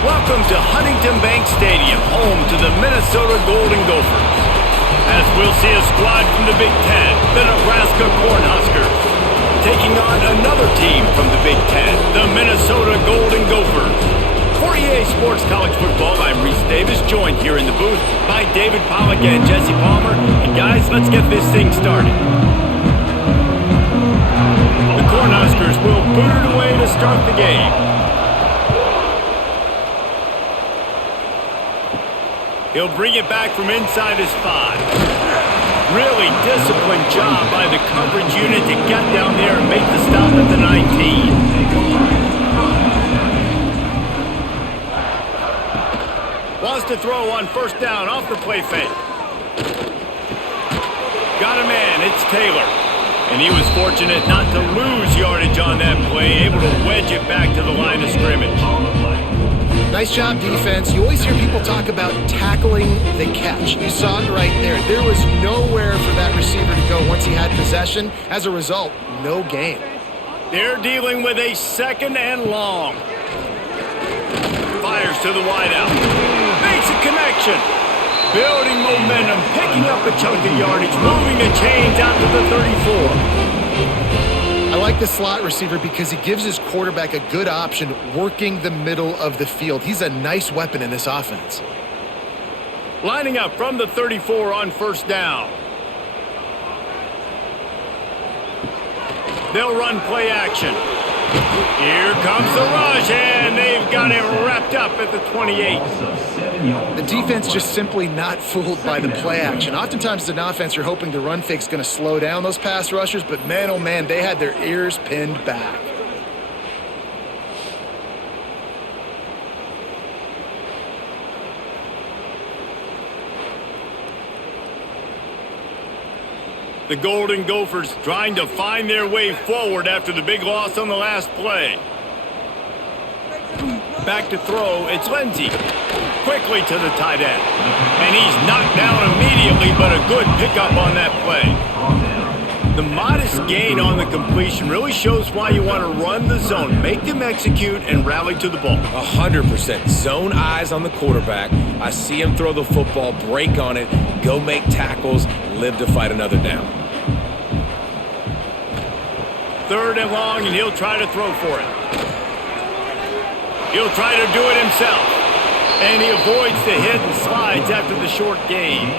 Welcome to Huntington Bank Stadium, home to the Minnesota Golden Gophers. As we'll see a squad from the Big Ten, the Nebraska Cornhuskers, taking on another team from the Big Ten, the Minnesota Golden Gophers. For EA Sports College Football, I'm Reese Davis, joined here in the booth by David Pollack and Jesse Palmer. And guys, let's get this thing started. The Cornhuskers will boot it away to start the game. He'll bring it back from inside his 5. Really disciplined job by the coverage unit to get down there and make the stop at the 19. Wants to throw on first down off the play fake. Got a man, it's Taylor. And he was fortunate not to lose yardage on that play, able to wedge it back to the line of scrimmage. Nice job, defense. You always hear people talk about tackling the catch. You saw it right there. There was nowhere for that receiver to go once he had possession. As a result, no gain. They're dealing with a second and long. Fires to the wideout. Makes a connection. Building momentum, picking up a chunk of yardage, moving the chains out to the 34. I like the slot receiver because he gives his quarterback a good option working the middle of the field. He's a nice weapon in this offense. Lining up from the 34 on first down. They'll run play action. Here comes the rush, and they've got it wrapped up at the 28. The defense just simply not fooled by the play action. Oftentimes, as an offense, you're hoping the run fake's going to slow down those pass rushers, but man, oh man, they had their ears pinned back. The Golden Gophers trying to find their way forward after the big loss on the last play. Back to throw, it's Lindsey. Quickly to the tight end. And he's knocked down immediately, but a good pickup on that play. The modest gain on the completion really shows why you want to run the zone. Make them execute and rally to the ball. 100%. Zone eyes on the quarterback. I see him throw the football, break on it, go make tackles, live to fight another down. Third and long, and he'll try to throw for it. He'll try to do it himself. And he avoids the hit and slides after the short gain.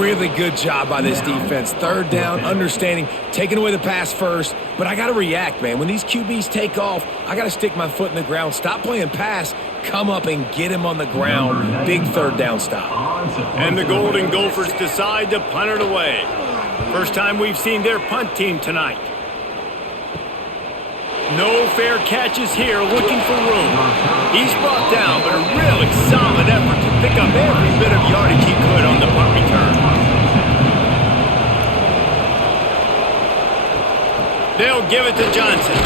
Really good job by this defense. Third down, understanding, taking away the pass first. But I got to react, man. When these QBs take off, I got to stick my foot in the ground. Stop playing pass. Come up and get him on the ground. Big third down stop. And the Golden Gophers decide to punt it away. First time we've seen their punt team tonight. No fair catches here, looking for room. He's brought down, but a really solid effort to pick up every bit of yardage he could on the punt return. They'll give it to Johnson.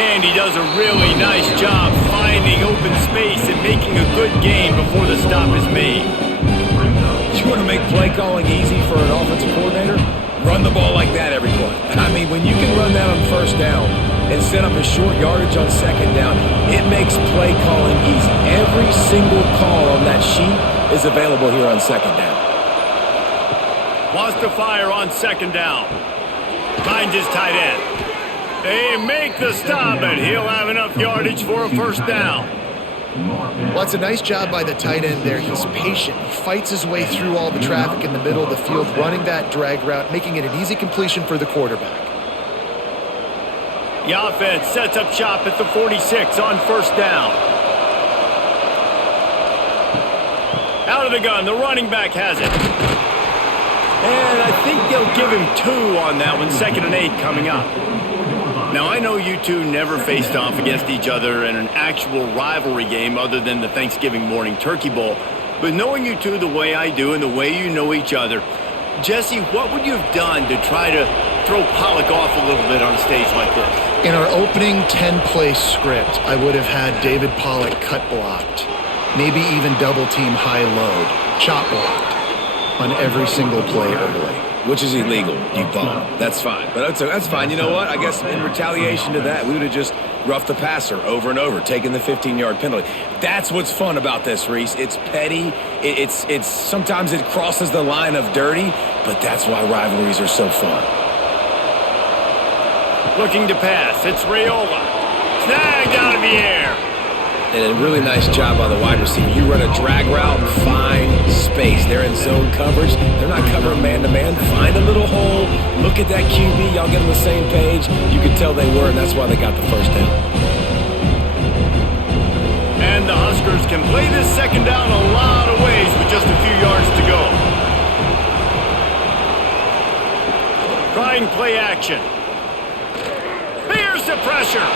And he does a really nice job finding open space and making a good gain before the stop is made. You want to make play calling easy for an offensive coordinator? Run the ball like that every play. I mean, when you can run that on first down and set up a short yardage on second down, it makes play calling easy. Every single call on that sheet is available here on second down. Wants to fire on second down. Finds his tight end. They make the stop, and he'll have enough yardage for a first down. Well, it's a nice job by the tight end there. He's patient. He fights his way through all the traffic in the middle of the field, running that drag route, making it an easy completion for the quarterback. The offense sets up shop at the 46 on first down. Out of the gun, the running back has it. And I think they'll give him 2 on that one, 2nd and 8 coming up. Now, I know you two never faced off against each other in an actual rivalry game other than the Thanksgiving morning Turkey Bowl. But knowing you two the way I do and the way you know each other, Jesse, what would you have done to try to throw Pollack off a little bit on a stage like this? In our opening 10-play script, I would have had David Pollack cut blocked. Maybe even double team high load, chop blocked on every single play early. Which is illegal, you bum. That's fine. But that's fine. You know what? I guess in retaliation to that, we would have just rough the passer over and over, taking the 15-yard penalty. That's what's fun about this, Reese. It's petty. It's sometimes it crosses the line of dirty, but that's why rivalries are so fun. Looking to pass. It's Raiola. Snagged out of the air. And a really nice job by the wide receiver. You run a drag route, find space. They're in zone coverage. They're not covering man-to-man. Find a little hole. Look at that QB. Y'all get on the same page. You can tell they were, and that's why they got the first down. And the Huskers can play this second down a lot of ways with just a few yards to go. Trying play action. Here's the pressure.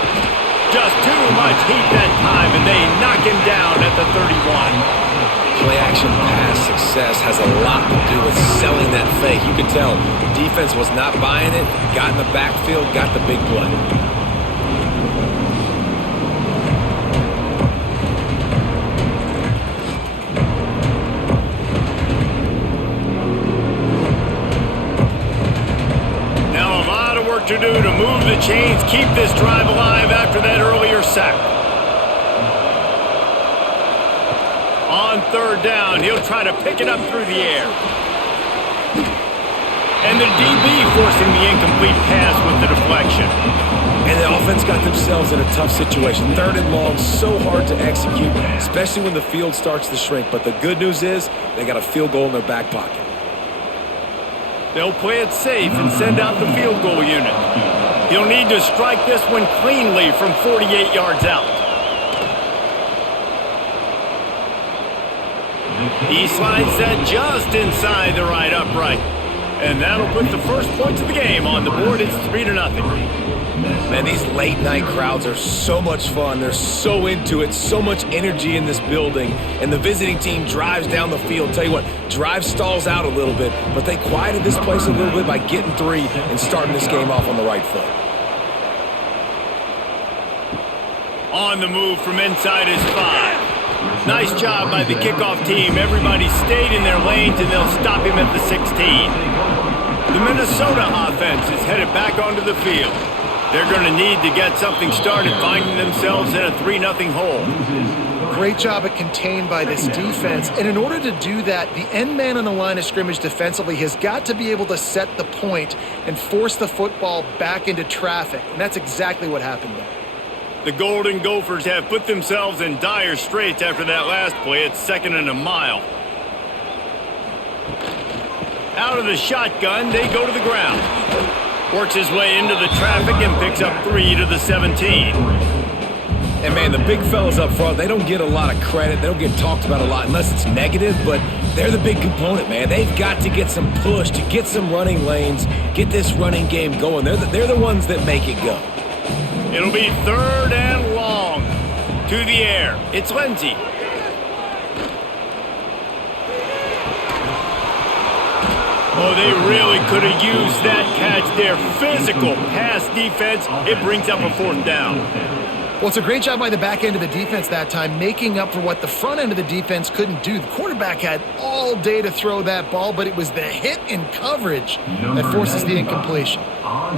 Just too much heat that time, and they knock him down at the 31. Play-action pass success has a lot to do with selling that fake. You can tell defense was not buying it, got in the backfield, got the big play. To do to move the chains, keep this drive alive after that earlier sack. On third down, he'll try to pick it up through the air. And the DB forcing the incomplete pass with the deflection. And the offense got themselves in a tough situation. Third and long, so hard to execute, especially when the field starts to shrink. But the good news is they got a field goal in their back pocket. They'll play it safe and send out the field goal unit. He'll need to strike this one cleanly from 48 yards out. He slides that just inside the right upright. And that'll put the first points of the game on the board. It's 3-0. Man, these late-night crowds are so much fun. They're so into it, so much energy in this building. And the visiting team drives down the field. Tell you what, drive stalls out a little bit, but they quieted this place a little bit by getting 3 and starting this game off on the right foot. On the move from inside his 5. Nice job by the kickoff team. Everybody stayed in their lanes, and they'll stop him at the 16. The Minnesota offense is headed back onto the field. They're going to need to get something started, finding themselves in a 3-0 hole. Great job at contained by this defense. And in order to do that, the end man on the line of scrimmage defensively has got to be able to set the point and force the football back into traffic. And that's exactly what happened there. The Golden Gophers have put themselves in dire straits after that last play. It's 2nd and a mile. Out of the shotgun, they go to the ground. Works his way into the traffic and picks up 3 to the 17. And, man, the big fellas up front, they don't get a lot of credit. They don't get talked about a lot unless it's negative, but they're the big component, man. They've got to get some push, to get some running lanes, get this running game going. They're the ones that make it go. It'll be 3rd and long. To the air. It's Lindsey. Oh, they really could have used that catch there. Physical pass defense. It brings up a 4th down. Well, it's a great job by the back end of the defense that time, making up for what the front end of the defense couldn't do. The quarterback had all day to throw that ball, but it was the hit in coverage that forces the incompletion.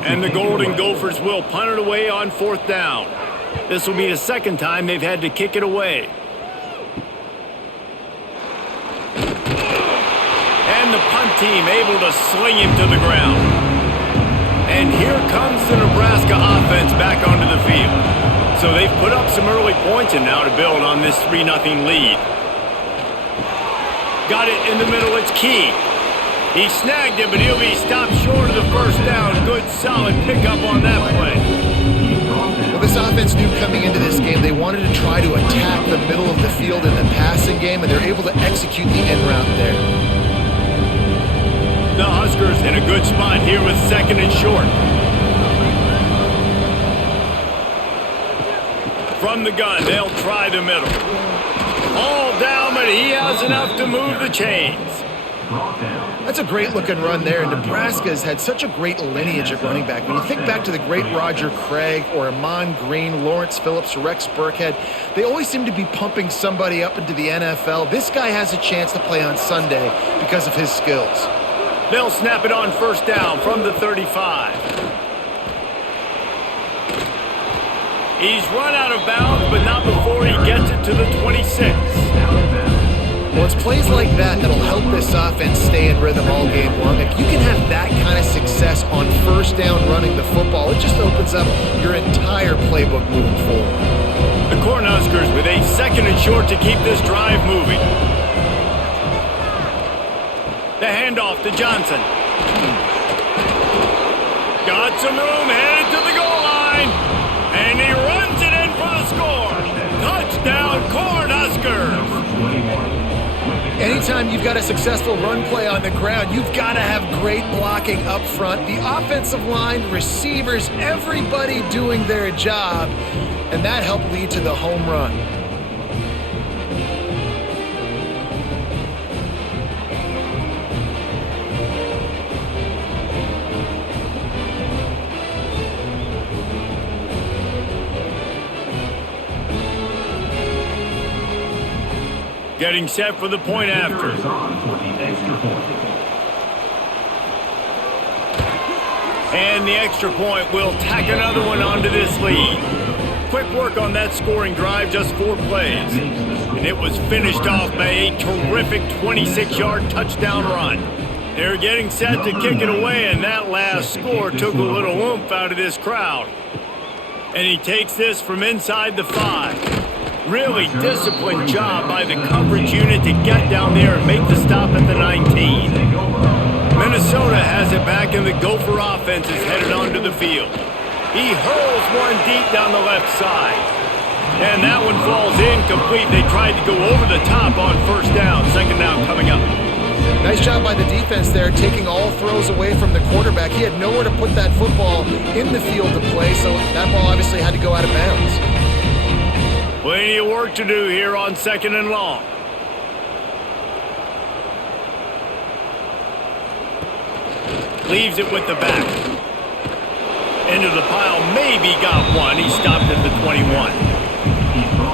And the Golden Gophers will punt it away on 4th down. This will be the 2nd time they've had to kick it away. And the punt team able to sling him to the ground. And here comes the Nebraska offense back onto the field. So they've put up some early points and now to build on this 3-0 lead. Got it in the middle, it's Key. He snagged it, but he'll be stopped short of the 1st down. Good, solid pickup on that play. Well, this offense knew coming into this game they wanted to try to attack the middle of the field in the passing game, and they're able to execute the end route there. The Huskers in a good spot here with 2nd and short. From the gun, they'll try the middle. All down, but he has enough to move the chains. That's a great-looking run there. Nebraska's had such a great lineage at running back. When you think back to the great Roger Craig or Amon Green, Lawrence Phillips, or Rex Burkhead, they always seem to be pumping somebody up into the NFL. This guy has a chance to play on Sunday because of his skills. They'll snap it on 1st down from the 35. He's run out of bounds, but not before he gets it to the 26. Well, it's plays like that that'll help this offense stay in rhythm all game long. If you can have that kind of success on first down running the football, it just opens up your entire playbook moving forward. The Cornhuskers with a 2nd and short to keep this drive moving. The handoff to Johnson. Got some room, headed to the goal line. And he runs it in for the score. Touchdown, Cornhuskers. Anytime you've got a successful run play on the ground, you've got to have great blocking up front. The offensive line, receivers, everybody doing their job. And that helped lead to the home run. Getting set for the point after. And the extra point will tack another one onto this lead. Quick work on that scoring drive, just 4 plays. And it was finished off by a terrific 26-yard touchdown run. They're getting set to kick it away, and that last score took a little oomph out of this crowd. And he takes this from inside the 5. Really disciplined job by the coverage unit to get down there and make the stop at the 19. Minnesota has it back, and the Gopher offense is headed onto the field. He hurls one deep down the left side. And that one falls incomplete. They tried to go over the top on first down. 2nd down coming up. Nice job by the defense there, taking all throws away from the quarterback. He had nowhere to put that football in the field to play, so that ball obviously had to go out of bounds. Plenty of work to do here on 2nd and long. Leaves it with the back. Into the pile, maybe got one. He stopped at the 21.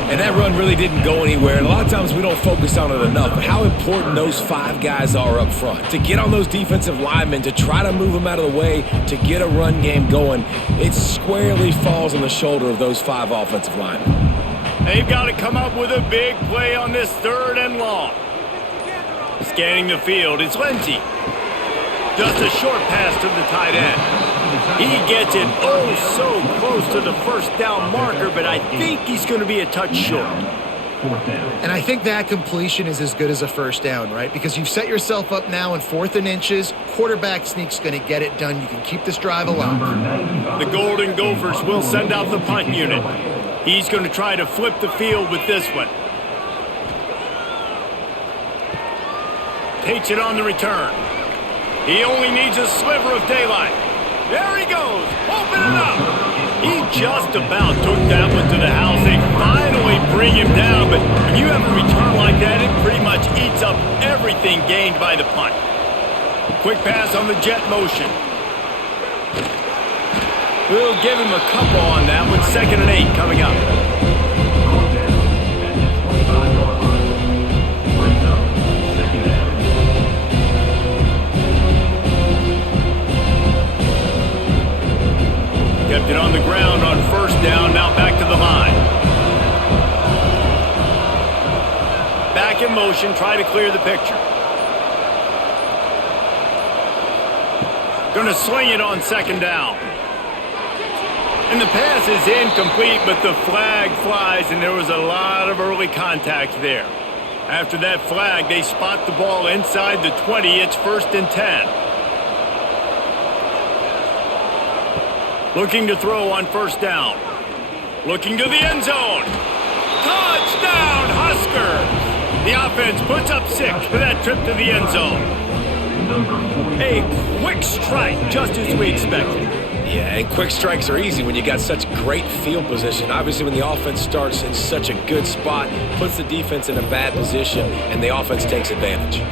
And that run really didn't go anywhere. And a lot of times we don't focus on it enough. But how important those 5 guys are up front. To get on those defensive linemen, to try to move them out of the way, to get a run game going, it squarely falls on the shoulder of those 5 offensive linemen. They've got to come up with a big play on this 3rd and long. Scanning the field, it's Lindsey. Just a short pass to the tight end. He gets it oh so close to the first down marker, but I think he's going to be a touch short. And I think that completion is as good as a first down, right? Because you've set yourself up now in 4th and inches. Quarterback sneak's going to get it done. You can keep this drive alive. The Golden Gophers will send out the punt unit. He's going to try to flip the field with this one. Takes it on the return. He only needs a sliver of daylight. There he goes, opening up. He just about took that one to the house. They finally bring him down, but when you have a return like that, it pretty much eats up everything gained by the punt. Quick pass on the jet motion. We'll give him a couple on that with 2nd and 8 coming up. Kept it on the ground on first down, now back to the line. Back in motion, try to clear the picture. Gonna sling it on 2nd down. And the pass is incomplete, but the flag flies, and there was a lot of early contact there. After that flag, they spot the ball inside the 20. It's 1st and 10. Looking to throw on first down. Looking to the end zone. Touchdown, Huskers! The offense puts up 6 for that trip to the end zone. A quick strike, just as we expected. Yeah, and quick strikes are easy when you got such great field position. Obviously, when the offense starts in such a good spot, puts the defense in a bad position, and the offense takes advantage.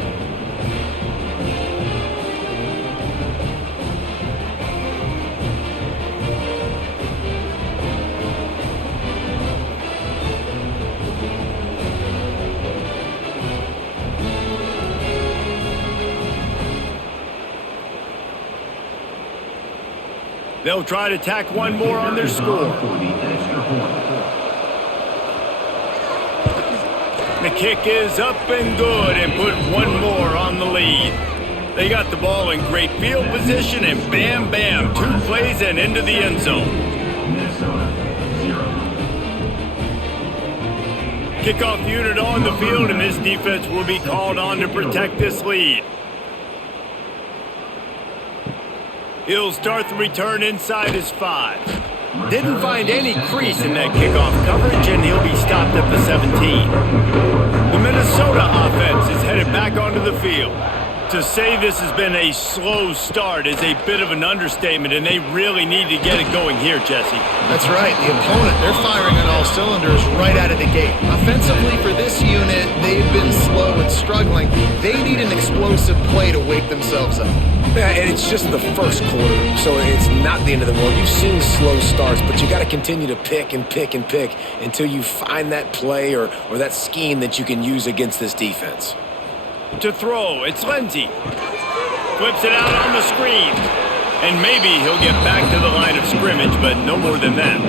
They'll try to tack one more on their score. The kick is up and good and put one more on the lead. They got the ball in great field position and bam, bam, 2 plays and into the end zone. Kickoff unit on the field, and this defense will be called on to protect this lead. He'll start the return inside his 5. Didn't find any crease in that kickoff coverage, and he'll be stopped at the 17. The Minnesota offense is headed back onto the field. To say this has been a slow start is a bit of an understatement, and they really need to get it going here, Jesse. That's right. The opponent, they're firing on all cylinders right out of the gate. Offensively, for this unit, they've been slow and struggling. They need an explosive play to wake themselves up. Yeah, and it's just the first quarter, so it's not the end of the world. You've seen slow starts, but you got to continue to pick and pick and pick until you find that play or that scheme that you can use against this defense. To throw, it's Lindsey. Flips it out on the screen. And maybe he'll get back to the line of scrimmage, but no more than that.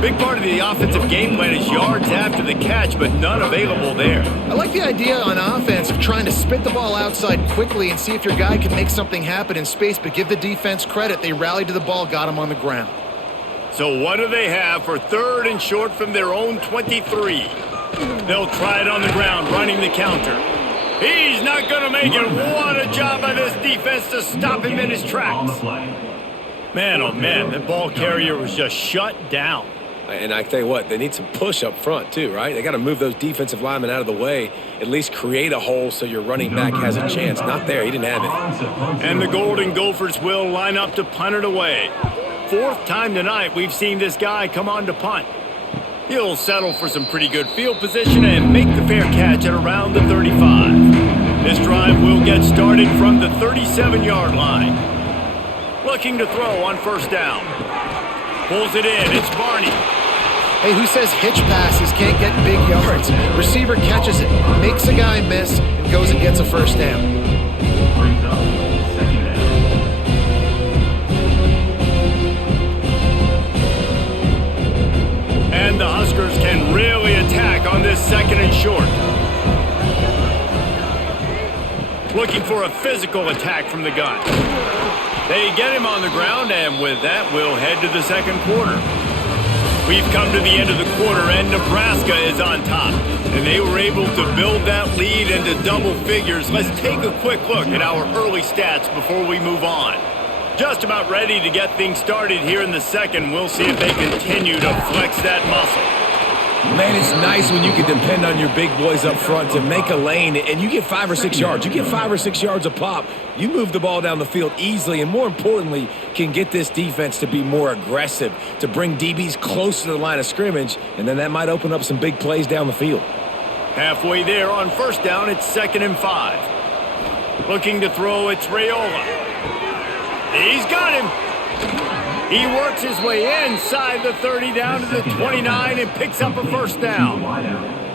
Big part of the offensive game plan is yards after the catch, but none available there. I like the idea on offense of trying to spit the ball outside quickly and see if your guy can make something happen in space, but give the defense credit. They rallied to the ball, got him on the ground. So what do they have for 3rd and short from their own 23? They'll try it on the ground, running the counter. He's not going to make it. What a job by this defense to stop him in his tracks. Man, oh man, the ball carrier was just shut down. And I tell you what, they need some push up front too, right? They got to move those defensive linemen out of the way, at least create a hole so your running back has a chance. Not there, he didn't have it. And the Golden Gophers will line up to punt it away. 4th time tonight we've seen this guy come on to punt. He'll settle for some pretty good field position and make the fair catch at around the 35. This drive will get started from the 37-yard line. Looking to throw on 1st down. Pulls it in. It's Barney. Hey, who says hitch passes can't get big yards? Receiver catches it, makes a guy miss, and goes and gets a 1st down. And the Huskers can really attack on this 2nd and short. Looking for a physical attack from the gun. They get him on the ground, and with that, we'll head to the 2nd quarter. We've come to the end of the quarter, and Nebraska is on top. And they were able to build that lead into double figures. Let's take a quick look at our early stats before we move on. Just about ready to get things started here in the 2nd. We'll see if they continue to flex that muscle. Man, it's nice when you can depend on your big boys up front to make a lane, and you get 5 or 6 yards. You get 5 or 6 yards a pop. You move the ball down the field easily, and more importantly, can get this defense to be more aggressive, to bring DBs close to the line of scrimmage, and then that might open up some big plays down the field. Halfway there on 1st down, it's 2nd and 5. Looking to throw, it's Raiola. He's got him. He works his way inside the 30 down to the 29 and picks up a 1st down.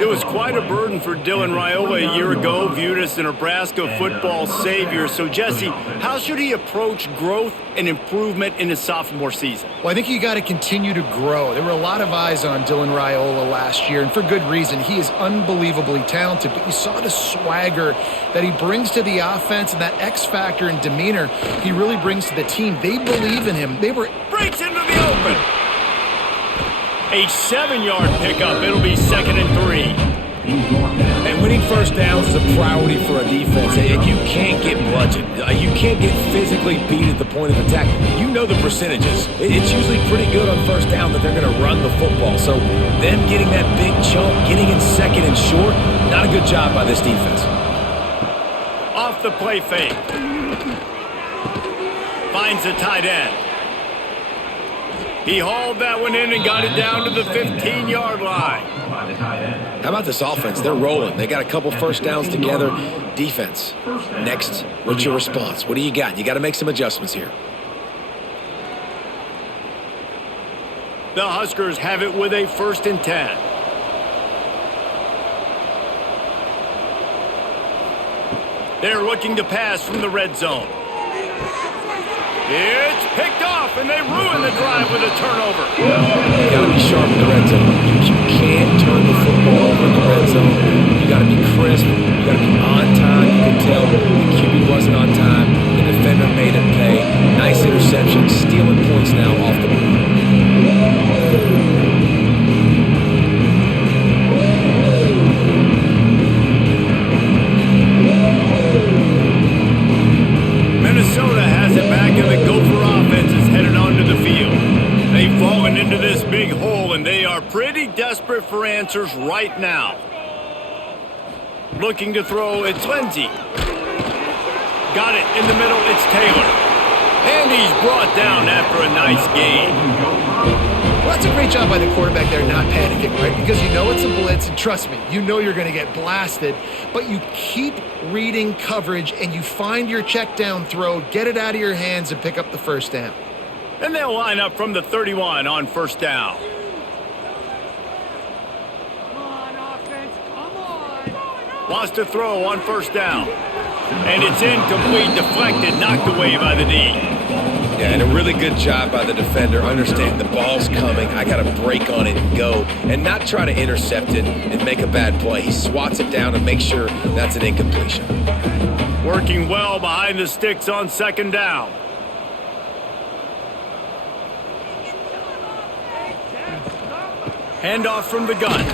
It was quite a burden for Dylan Raiola a year ago, viewed as the Nebraska football savior. So, Jesse, how should he approach growth and improvement in his sophomore season? Well, I think you got to continue to grow. There were a lot of eyes on Dylan Raiola last year, and for good reason. He is unbelievably talented, but you saw the swagger that he brings to the offense and that X factor and demeanor he really brings to the team. They believe in him. Breaks into the open. A 7-yard pickup. It'll be 2nd and 3. And winning 1st downs is a priority for a defense, and you can't get bludgeoned. You can't get physically beat at the point of attack. You know the percentages. It's usually pretty good on 1st down that they're going to run the football. So them getting that big chunk, getting in 2nd and short, not a good job by this defense. Off the play fake. Finds a tight end. He hauled that one in and got it down to the 15-yard line. How about this offense? They're rolling. They got a couple 1st downs together. Defense, next, what's your response? What do you got? You got to make some adjustments here. The Huskers have it with a 1st and 10. They're looking to pass from the red zone. It's picked off, and they ruin the drive with a turnover. You got to be sharp in the red zone. You can't turn the football over in the red zone. You got to be crisp. You got to be on time. You can tell the QB wasn't on time. The defender made him pay. Nice interception, stealing points now off the board. Minnesota has it back, and the Gopher offense is headed onto the field. They've fallen into this big hole, and they are pretty desperate for answers right now. Looking to throw, it's Lindsey. Got it in the middle, it's Taylor. And he's brought down after a nice gain. Well, that's a great job by the quarterback there not panicking, right? Because you know it's a blitz, and trust me, you know you're going to get blasted, but you keep reading coverage and you find your check down throw, get it out of your hands, and pick up the first down. And they'll line up from the 31 on first down. Wants to throw on first down. And it's incomplete, deflected, knocked away by the D. Yeah, and a really good job by the defender. Understand the ball's coming. I got to break on it and go and not try to intercept it and make a bad play. He swats it down and makes sure that's an incompletion. Working well behind the sticks on second down. Handoff from the gun.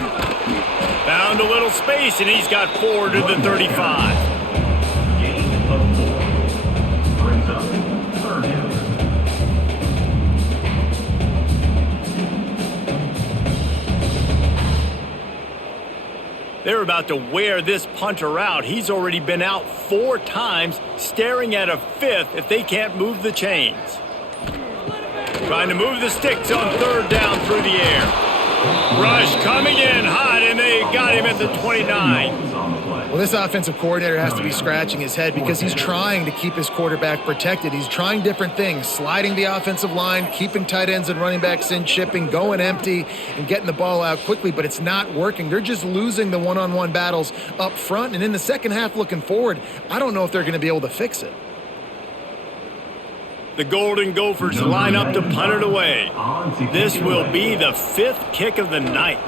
Found a little space, and he's got 4 to the 35. They're about to wear this punter out. He's already been out 4 times, staring at a 5th if they can't move the chains. Trying to move the sticks on third down through the air. Rush coming in hot, and they got him at the 29. Well, this offensive coordinator has to be scratching his head because he's trying to keep his quarterback protected. He's trying different things, sliding the offensive line, keeping tight ends and running backs in, chipping, going empty, and getting the ball out quickly, but it's not working. They're just losing the one-on-one battles up front, and in the second half looking forward, I don't know if they're going to be able to fix it. The Golden Gophers line up to punt it away. This will be the 5th kick of the night.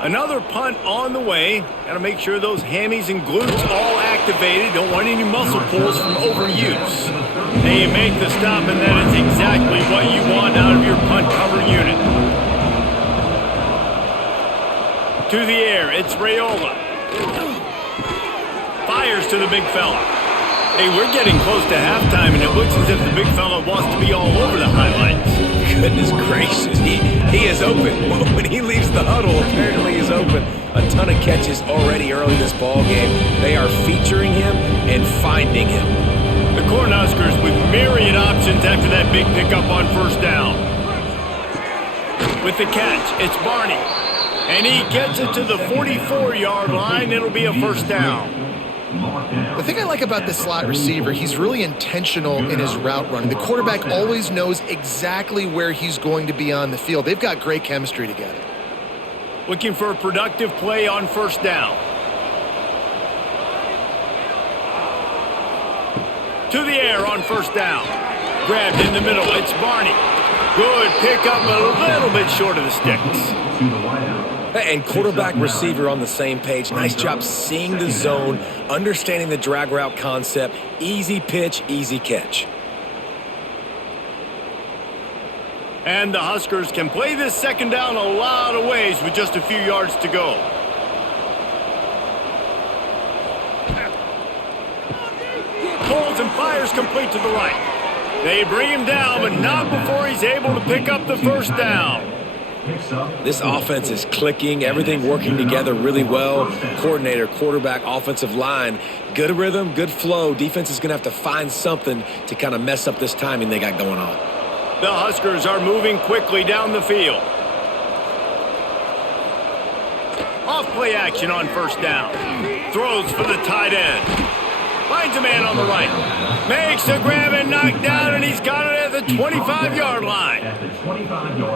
Another punt on the way. Got to make sure those hammies and glutes all activated. Don't want any muscle pulls from overuse. They make the stop, and that is exactly what you want out of your punt cover unit. To the air, it's Raiola. Fires to the big fella. Hey, we're getting close to halftime, and it looks as if the big fella wants to be all over the highlights. Goodness gracious, he is open. When he leaves the huddle, apparently he's open. A ton of catches already early in this ball game. They are featuring him and finding him. The Cornhuskers with myriad options after that big pickup on first down. With the catch, it's Barney. And he gets it to the 44-yard line. It'll be a first down. The thing I like about this slot receiver, he's really intentional in his route running. The quarterback always knows exactly where he's going to be on the field. They've got great chemistry together. Looking for a productive play on first down. To the air on first down. Grabbed in the middle, it's Barney. Good pickup, a little bit short of the sticks. And quarterback receiver on the same page. Nice job seeing the zone, understanding the drag route concept. Easy pitch, easy catch. And the Huskers can play this second down a lot of ways with just a few yards to go. Pulls and fires complete to the right. They bring him down, but not before he's able to pick up the first down. This offense is clicking, everything working together really well. Coordinator, quarterback, offensive line, good rhythm, good flow. Defense is going to have to find something to kind of mess up this timing they got going on. The Huskers are moving quickly down the field. Off play action on first down. Throws for the tight end. Finds a man on the right. Makes the grab and knock down, and he's got it at the 25-yard line.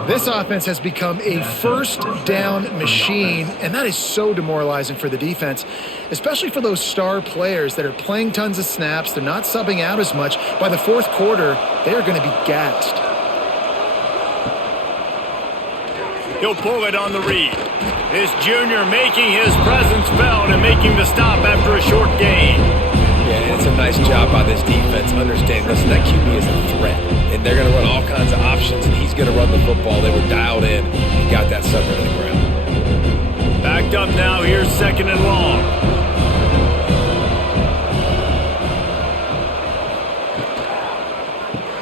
This offense has become a first down machine, and that is so demoralizing for the defense, especially for those star players that are playing tons of snaps. They're not subbing out as much. By the fourth quarter, they are going to be gassed. He'll pull it on the read. This junior making his presence felt and making the stop after a short gain. Yeah, and it's a nice job by this defense. Understand, listen, that QB is a threat, and they're going to run all kinds of options, and he's going to run the football. They were dialed in and got that sucker to the ground. Backed up now. Here's 2nd and long.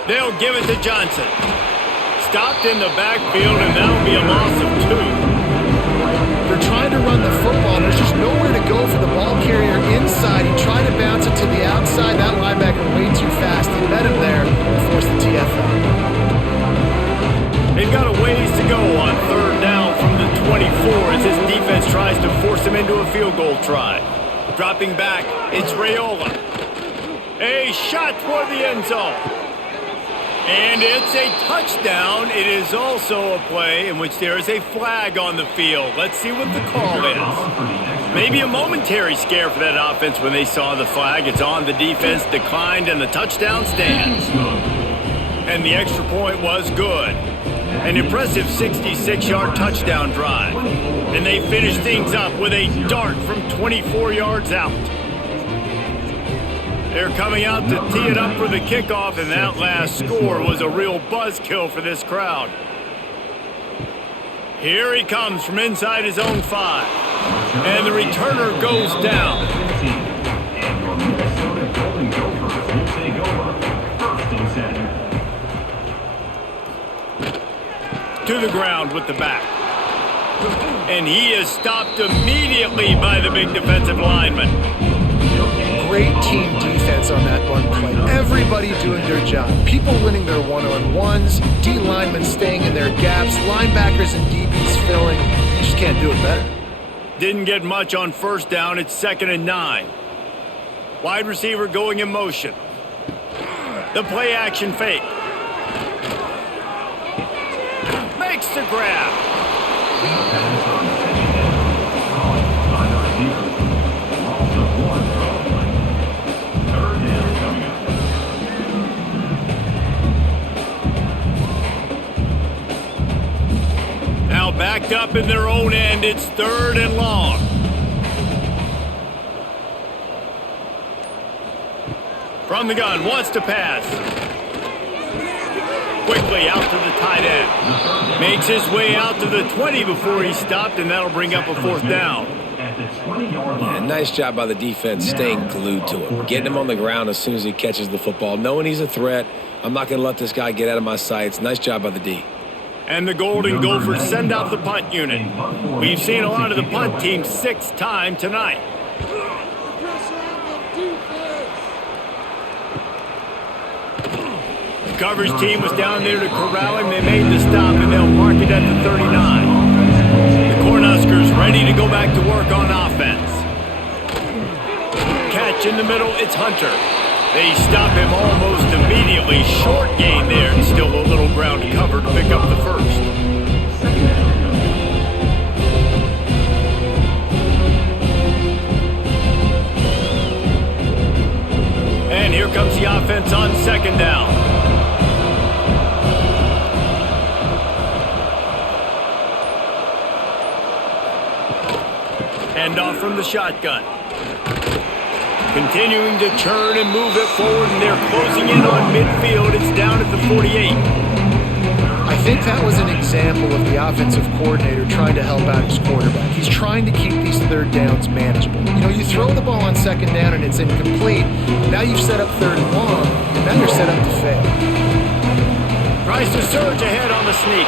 They'll give it to Johnson. Stopped in the backfield, and that'll be a loss of 2. They're trying to run the football. There's just nowhere to go for the ball carrier inside. He tried to bounce it to the outside. That linebacker way too fast. He met him there and forced the TFL. They've got a ways to go on 3rd down from the 24 as this defense tries to force them into a field goal try. Dropping back, it's Raiola. A shot toward the end zone. And it's a touchdown. It is also a play in which there is a flag on the field. Let's see what the call is. Maybe a momentary scare for that offense when they saw the flag. It's on, the defense declined, and the touchdown stands. And the extra point was good. An impressive 66-yard touchdown drive. And they finish things up with a dart from 24 yards out. They're coming out to tee it up for the kickoff, and that last score was a real buzzkill for this crowd. Here he comes from inside his own 5. And the returner goes down. To the ground with the back. And he is stopped immediately by the big defensive lineman. Great team defense on that one play. Everybody doing their job. People winning their one-on-ones, D linemen staying in their gaps, linebackers and DBs filling. You just can't do it better. Didn't get much on 1st down. It's 2nd and 9. Wide receiver going in motion. The play action fake. Makes the grab. Now backed up in their own end, it's 3rd and long. From the gun, wants to pass. Quickly out to the tight end. Makes his way out to the 20 before he's stopped, and that'll bring up a 4th down. Yeah, nice job by the defense staying glued to him. Getting him on the ground as soon as he catches the football. Knowing he's a threat, I'm not going to let this guy get out of my sights. Nice job by the D. And the Golden Gophers send out the punt unit. We've seen a lot of the punt team 6th time tonight. The coverage team was down there to corral him. They made the stop, and they'll mark it at the 39. The Cornhuskers ready to go back to work on offense. Catch in the middle, it's Hunter. They stop him almost immediately. Short gain there, and still a little ground to cover to pick up the 1st. And here comes the offense on 2nd down. Handoff from the shotgun. Continuing to churn and move it forward, and they're closing in on midfield. It's down at the 48. I think that was an example of the offensive coordinator trying to help out his quarterback. He's trying to keep these 3rd downs manageable. You know, you throw the ball on 2nd down and it's incomplete. Now you've set up 3rd and long, and now you're set up to fail. Tries to surge ahead on the sneak.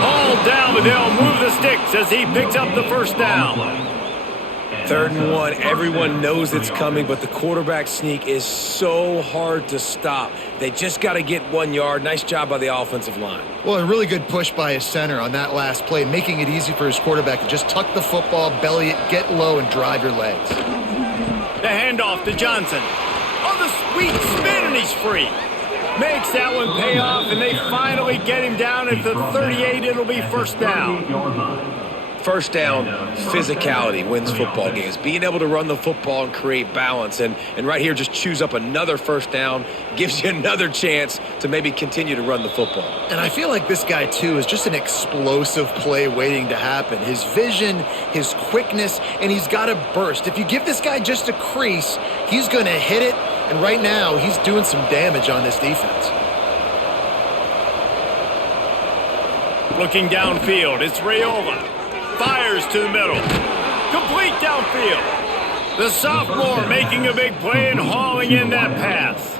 Ball down, but they'll move the sticks as he picks up the 1st down. 3rd and 1, everyone knows it's coming, but the quarterback sneak is so hard to stop. They just got to get 1 yard. Nice job by the offensive line. Well, a really good push by his center on that last play, making it easy for his quarterback to just tuck the football, belly it, get low, and drive your legs. The handoff to Johnson. the sweet spin, and he's free. Makes that one pay off, and they finally get him down at the 38. It'll be first down. First down, physicality wins football games. Being able to run the football and create balance. And right here, just choose up another first down, gives you another chance to maybe continue to run the football. And I feel like this guy, too, is just an explosive play waiting to happen. His vision, his quickness, and he's got a burst. If you give this guy just a crease, he's going to hit it. And right now, he's doing some damage on this defense. Looking downfield, it's Rayola. Fires to the middle. Complete downfield. The sophomore making a big play and hauling in that pass.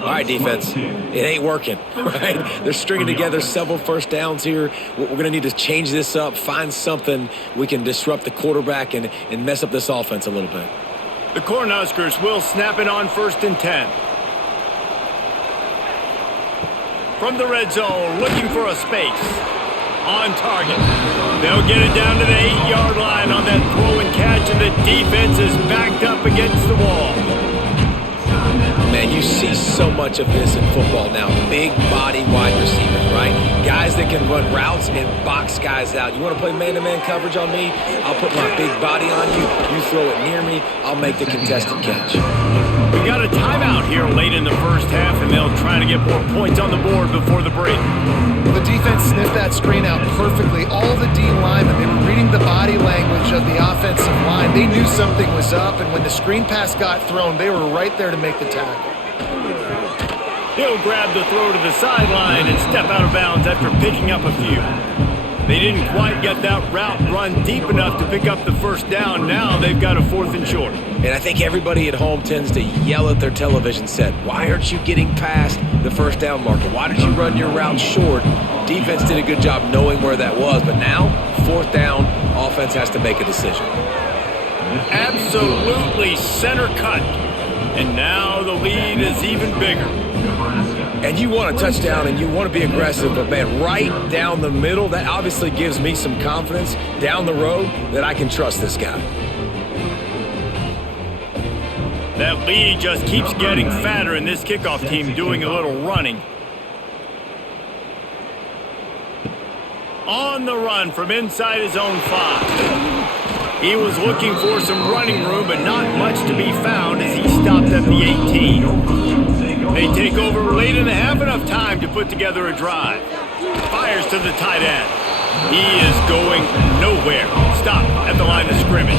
All right, defense. It ain't working, right? They're stringing together several first downs here. We're going to need to change this up, find something we can disrupt the quarterback and mess up this offense a little bit. The Cornhuskers will snap it on 1st and 10. From the red zone, looking for a space. On target. They'll get it down to the 8-yard line on that throw and catch, and the defense is backed up against the wall. Man, you see so much of this in football now. Big body wide receivers, right? Guys that can run routes and box guys out. You want to play man-to-man coverage on me? I'll put my big body on you. You throw it near me, I'll make the contested catch. We got a timeout here late in the first half, and they'll try to get more points on the board before the break. The defense sniffed that screen out perfectly. All the D linemen, they were reading the body language of the offensive line. They knew something was up, and when the screen pass got thrown, they were right there to make the tackle. He'll grab the throw to the sideline and step out of bounds after picking up a few. They didn't quite get that route run deep enough to pick up the first down. Now they've got a 4th and short. And I think everybody at home tends to yell at their television set, why aren't you getting past the first down marker? Why did you run your route short? Defense did a good job knowing where that was, but now, 4th down, offense has to make a decision. Absolutely center cut. And now the lead is even bigger. And you want a touchdown and you want to be aggressive, but man, right down the middle, that obviously gives me some confidence down the road that I can trust this guy. That lead just keeps getting fatter, and this kickoff team doing a little running. On the run from inside his own 5. He was looking for some running room, but not much to be found as he stopped at the 18. They take over late in the half, enough time to put together a drive. Fires to the tight end. He is going nowhere. Stop at the line of scrimmage.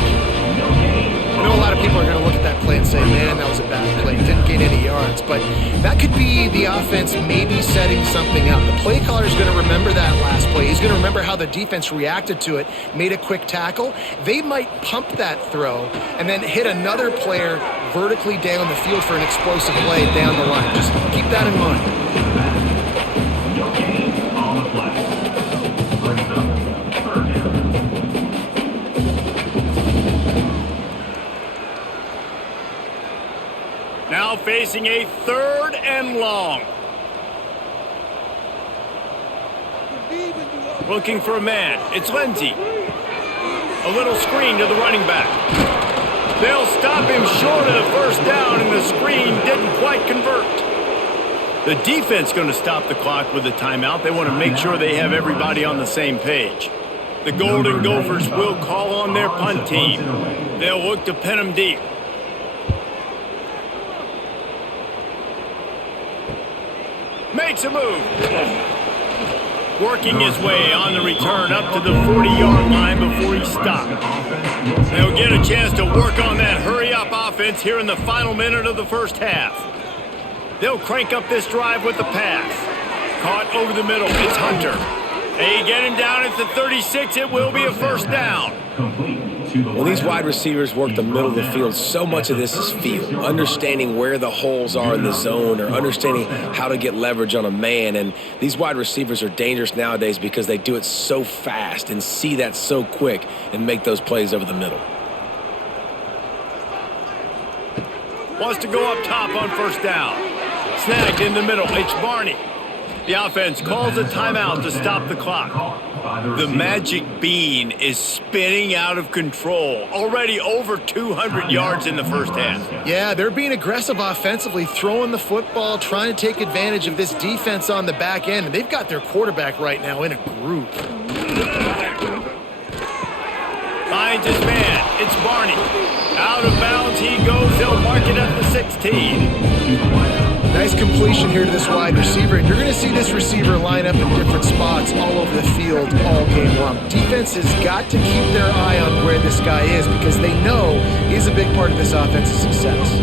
I know a lot of people are going to look at that play and say, man, that was a bad play. Didn't gain any yards. But that could be the offense maybe setting something up. The play caller is going to remember that last play. He's going to remember how the defense reacted to it, made a quick tackle. They might pump that throw and then hit another player vertically down the field for an explosive play down the line. Just keep that in mind. Now facing a 3rd and long. Looking for a man. It's Lindsey. A little screen to the running back. They'll stop him short of the first down, and the screen didn't quite convert. The defense going to stop the clock with a timeout. They want to make sure they have everybody on the same page. The Golden Gophers will call on their punt team. They'll look to pin them deep. Makes a move. Working his way on the return up to the 40-yard line before he stopped. They'll get a chance to work on that hurry-up offense here in the final minute of the first half. They'll crank up this drive with the pass. Caught over the middle. It's Hunter. They get him down at the 36. It will be a first down. When these wide receivers work the middle of the field, so much of this is feel, understanding where the holes are in the zone or understanding how to get leverage on a man. And these wide receivers are dangerous nowadays because they do it so fast and see that so quick and make those plays over the middle. Wants to go up top on first down. Snagged in the middle. It's Barney. The offense calls a timeout to stop the clock. The magic bean is spinning out of control. Already over 200 yards in the first half. Yeah, they're being aggressive offensively, throwing the football, trying to take advantage of this defense on the back end. And they've got their quarterback right now in a group. Finds his man. It's Barney. Out of bounds he goes. They'll mark it at the 16. Nice completion here to this wide receiver, and you're going to see this receiver line up in different spots all over the field all game long. Defense has got to keep their eye on where this guy is because they know he's a big part of this offense's success.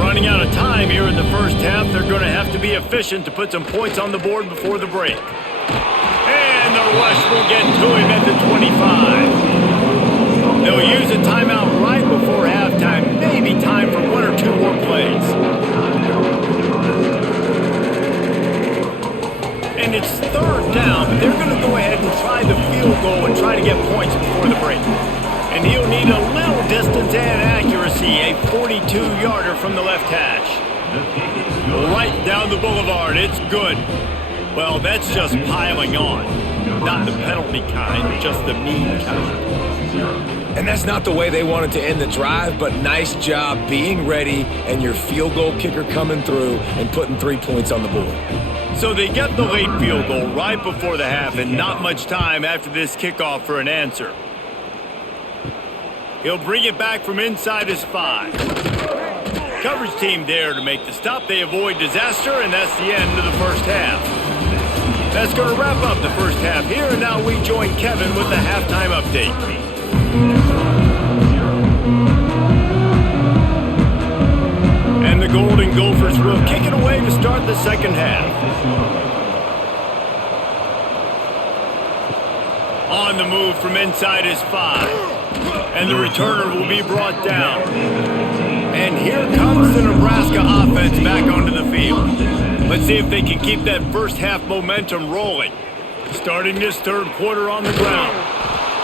Running out of time here in the first half, they're going to have to be efficient to put some points on the board before the break. And the rush will get to him at the 25. They'll use a timeout right before halftime, maybe time for one or two more plays. And it's third down, but they're going to go ahead and try the field goal and try to get points before the break. And he'll need a little distance and accuracy, a 42-yarder from the left hash. Right down the boulevard, it's good. Well, that's just piling on. Not the penalty kind, just the mean kind. And that's not the way they wanted to end the drive, but nice job being ready and your field goal kicker coming through and putting 3 points on the board. So they get the late field goal right before the half and not much time after this kickoff for an answer. He'll bring it back from inside his 5. Coverage team there to make the stop. They avoid disaster, and that's the end of the first half. That's going to wrap up the first half here, and now we join Kevin with the halftime update. And the Golden Gophers will kick it away to start the second half. On the move from inside his 5. And the returner will be brought down. And here comes the Nebraska offense back onto the field. Let's see if they can keep that first half momentum rolling. Starting this third quarter on the ground.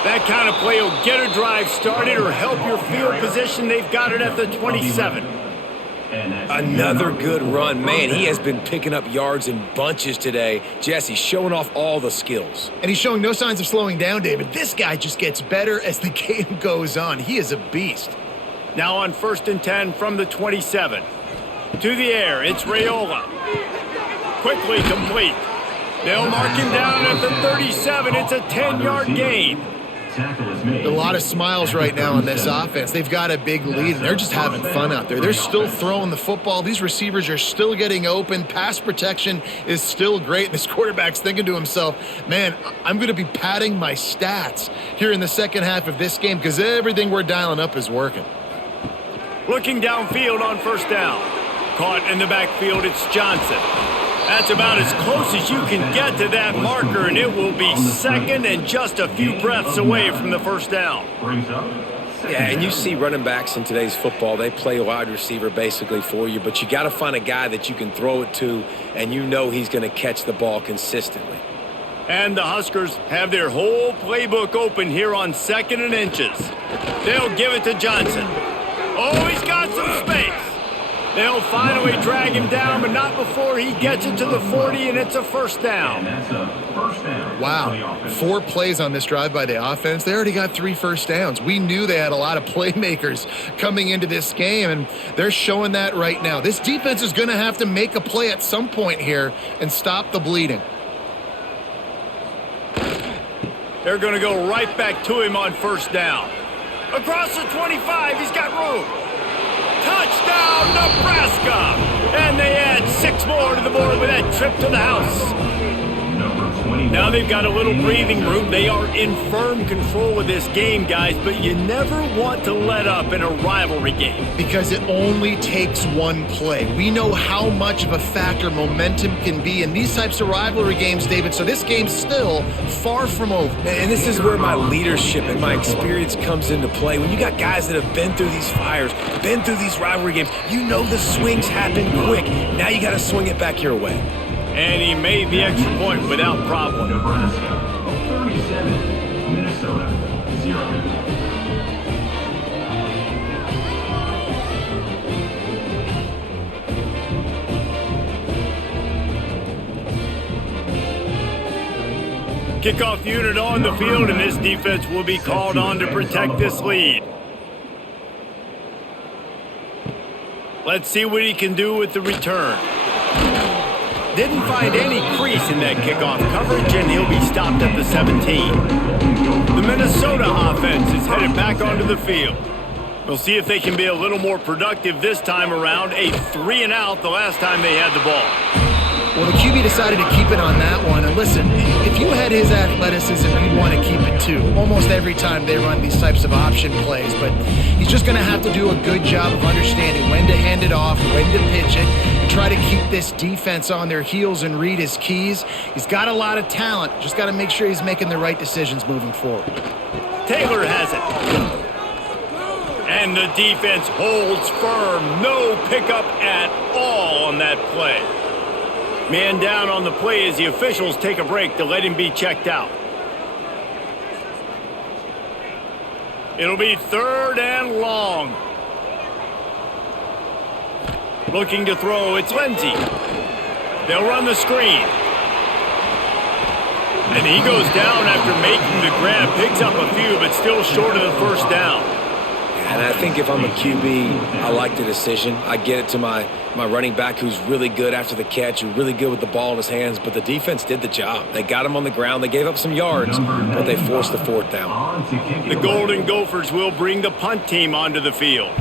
That kind of play will get a drive started or help your field position. They've got it at the 27. Another good run. Man, he has been picking up yards in bunches today. Jesse showing off all the skills. And he's showing no signs of slowing down, David. This guy just gets better as the game goes on. He is a beast. Now on 1st and 10 from the 27. To the air, it's Raiola. Quickly complete. They'll mark him down at the 37. It's a 10-yard gain. A lot of smiles right now in this offense. They've got a big lead, and they're just having fun out there. They're still throwing the football. These receivers are still getting open. Pass protection is still great. This quarterback's thinking to himself, man, I'm going to be padding my stats here in the second half of this game because everything we're dialing up is working. Looking downfield on first down. Caught in the backfield, it's Johnson. That's about as close as you can get to that marker, and it will be second and just a few breaths away from the first down. Yeah, and you see running backs in today's football, they play wide receiver basically for you, but you got to find a guy that you can throw it to, and you know he's going to catch the ball consistently. And the Huskers have their whole playbook open here on 2nd and inches. They'll give it to Johnson. Oh, he's got some space. They'll finally drag him down, but not before he gets it to the 40, and it's a first down. Wow. 4 plays on this drive by the offense. They already got 3 first downs. We knew they had a lot of playmakers coming into this game, and they're showing that right now. This defense is going to have to make a play at some point here and stop the bleeding. They're going to go right back to him on first down. Across the 25, he's got room. Touchdown, Nebraska! And they add 6 more to the board with that trip to the house. Now they've got a little breathing room. They are in firm control of this game, guys, but you never want to let up in a rivalry game. Because it only takes one play. We know how much of a factor momentum can be in these types of rivalry games, David, so this game's still far from over. And this is where my leadership and my experience comes into play. When you got guys that have been through these fires, been through these rivalry games, you know the swings happen quick. Now you got to swing it back your way. And he made the extra point without problem. Nebraska 37, Minnesota 0. Kickoff unit on the field, and this defense will be called on to protect this lead. Let's see what he can do with the return. Didn't find any crease in that kickoff coverage, and he'll be stopped at the 17. The Minnesota offense is headed back onto the field. We'll see if they can be a little more productive this time around. A 3-and-out the last time they had the ball. Well, the QB decided to keep it on that one. And listen, if you had his athleticism, you'd want to keep it too. Almost every time they run these types of option plays. But he's just going to have to do a good job of understanding when to hand it off, when to pitch it, and try to keep this defense on their heels and read his keys. He's got a lot of talent. Just got to make sure he's making the right decisions moving forward. Taylor has it. And the defense holds firm. No pickup at all on that play. Man down on the play as the officials take a break to let him be checked out. It'll be 3rd and long. Looking to throw, it's Lindsey. They'll run the screen. And he goes down after making the grab. Picks up a few, but still short of the first down. And I think if I'm a QB, I like the decision. I get it to my running back who's really good after the catch, who's really good with the ball in his hands, but the defense did the job. They got him on the ground. They gave up some yards, but they forced the 4th down. The Golden Gophers will bring the punt team onto the field.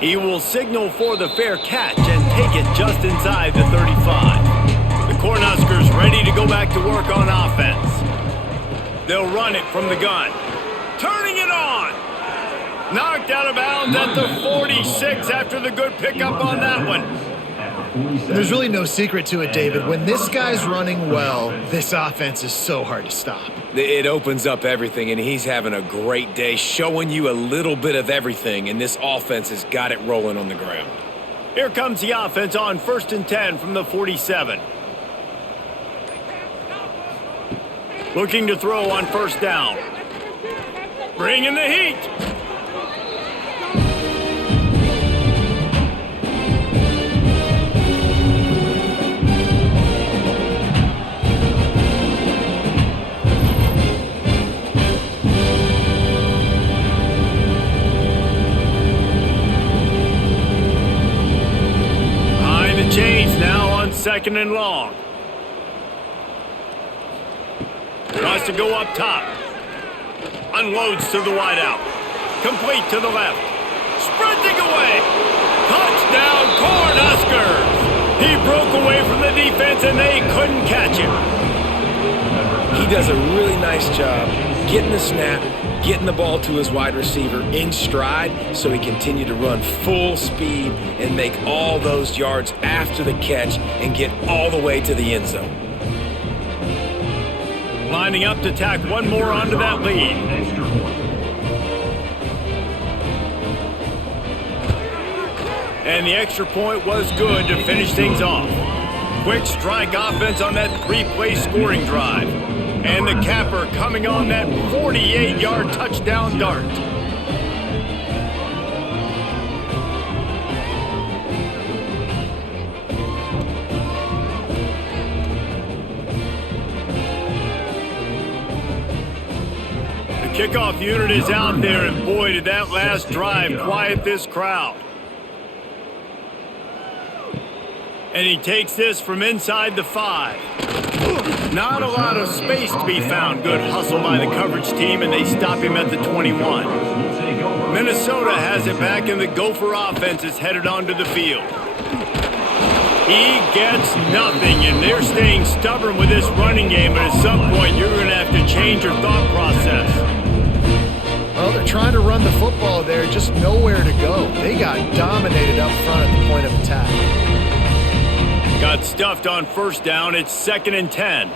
He will signal for the fair catch and take it just inside the 35. The Cornhuskers ready to go back to work on offense. They'll run it from the gun. Turning it on. Knocked out of bounds at the 46 after the good pickup on that one. There's really no secret to it, David. When this guy's running well, this offense is so hard to stop. It opens up everything, and he's having a great day, showing you a little bit of everything, and this offense has got it rolling on the ground. Here comes the offense on 1st and 10 from the 47. Looking to throw on 1st down. Bringing the heat. Behind the chains now on 2nd and long. Tries to go up top. Unloads to the wideout. Complete to the left. Sprinting away. Touchdown, Cornhuskers. He broke away from the defense and they couldn't catch him. He does a really nice job getting the snap, getting the ball to his wide receiver in stride so he continued to run full speed and make all those yards after the catch and get all the way to the end zone. Lining up to tack one more onto that lead. And the extra point was good to finish things off. Quick strike offense on that 3-play scoring drive. And the capper coming on that 48-yard touchdown dart. Kickoff unit is out there, and boy, did that last drive quiet this crowd. And he takes this from inside the 5. Not a lot of space to be found. Good hustle by the coverage team, and they stop him at the 21. Minnesota has it back, and the Gopher offense is headed onto the field. He gets nothing, and they're staying stubborn with this running game, but at some point you're going to have to change your thought process. Well, they're trying to run the football there, just nowhere to go. They got dominated up front at the point of attack. Got stuffed on 1st down. It's 2nd and 10.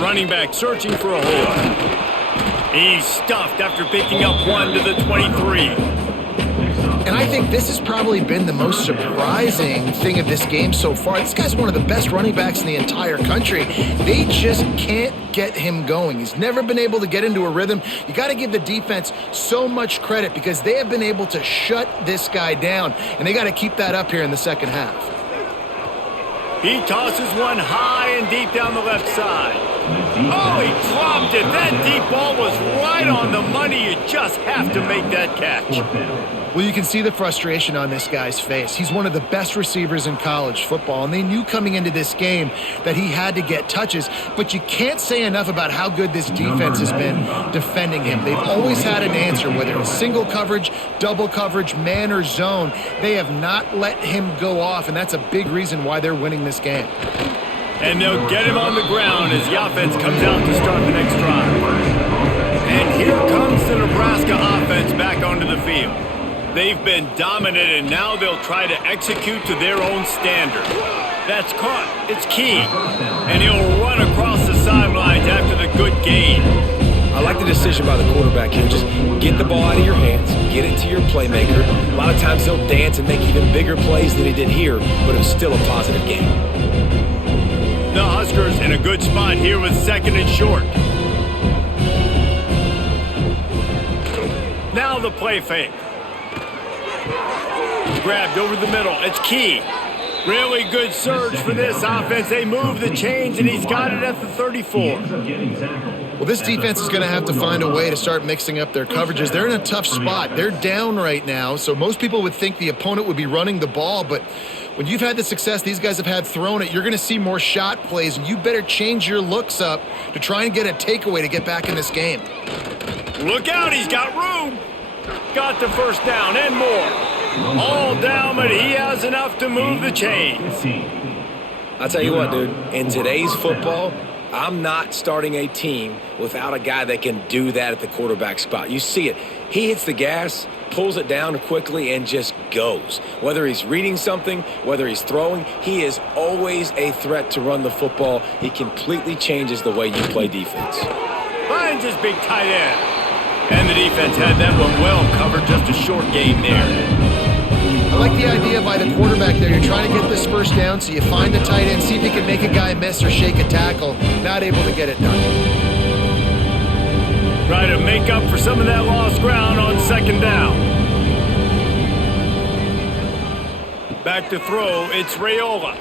Running back searching for a hole. He's stuffed after picking up one to the 23. And I I think this has probably been the most surprising thing of this game so far. This guy's one of the best running backs in the entire country. They just can't get him going. He's never been able to get into a rhythm. You got to give the defense so much credit because they have been able to shut this guy down, and they got to keep that up here in the second half. He tosses one high and deep down the left side. Oh, he dropped it. That deep ball was right on the money. You just have to make that catch. Well, you can see the frustration on this guy's face. He's one of the best receivers in college football, and they knew coming into this game that he had to get touches, but you can't say enough about how good this defense has been defending him. They've always had an answer, whether it's single coverage, double coverage, man or zone. They have not let him go off, and that's a big reason why they're winning this game. And they'll get him on the ground as the offense comes out to start the next drive. And here comes the Nebraska offense back onto the field. They've been dominant, and now they'll try to execute to their own standard. That's caught. It's key. And he'll run across the sidelines after the good gain. I like the decision by the quarterback here. Just get the ball out of your hands, get it to your playmaker. A lot of times he'll dance and make even bigger plays than he did here, but it was still a positive game. The Huskers in a good spot here with second and short. Now the play fake. Grabbed over the middle. It's key. Really good surge for this offense. They move the chains, and he's got it at the 34. Well, this defense is going to have to find a way to start mixing up their coverages. They're in a tough spot. They're down right now, so most people would think the opponent would be running the ball, but when you've had the success these guys have had throwing it, you're going to see more shot plays, and you better change your looks up to try and get a takeaway to get back in this game. Look out, he's got room. Got the first down and more. All down, but he has enough to move the chains. I'll tell you what, dude, in today's football, I'm not starting a team without a guy that can do that at the quarterback spot. You see it. He hits the gas, pulls it down quickly, and just goes. Whether he's reading something, whether he's throwing, he is always a threat to run the football. He completely changes the way you play defense. Finds his big tight end. And the defense had that one well covered, just a short gain there. I like the idea by the quarterback there. You're trying to get this first down, so you find the tight end, see if you can make a guy miss or shake a tackle. Not able to get it done. Try to make up for some of that lost ground on second down. Back to throw, it's Raiola.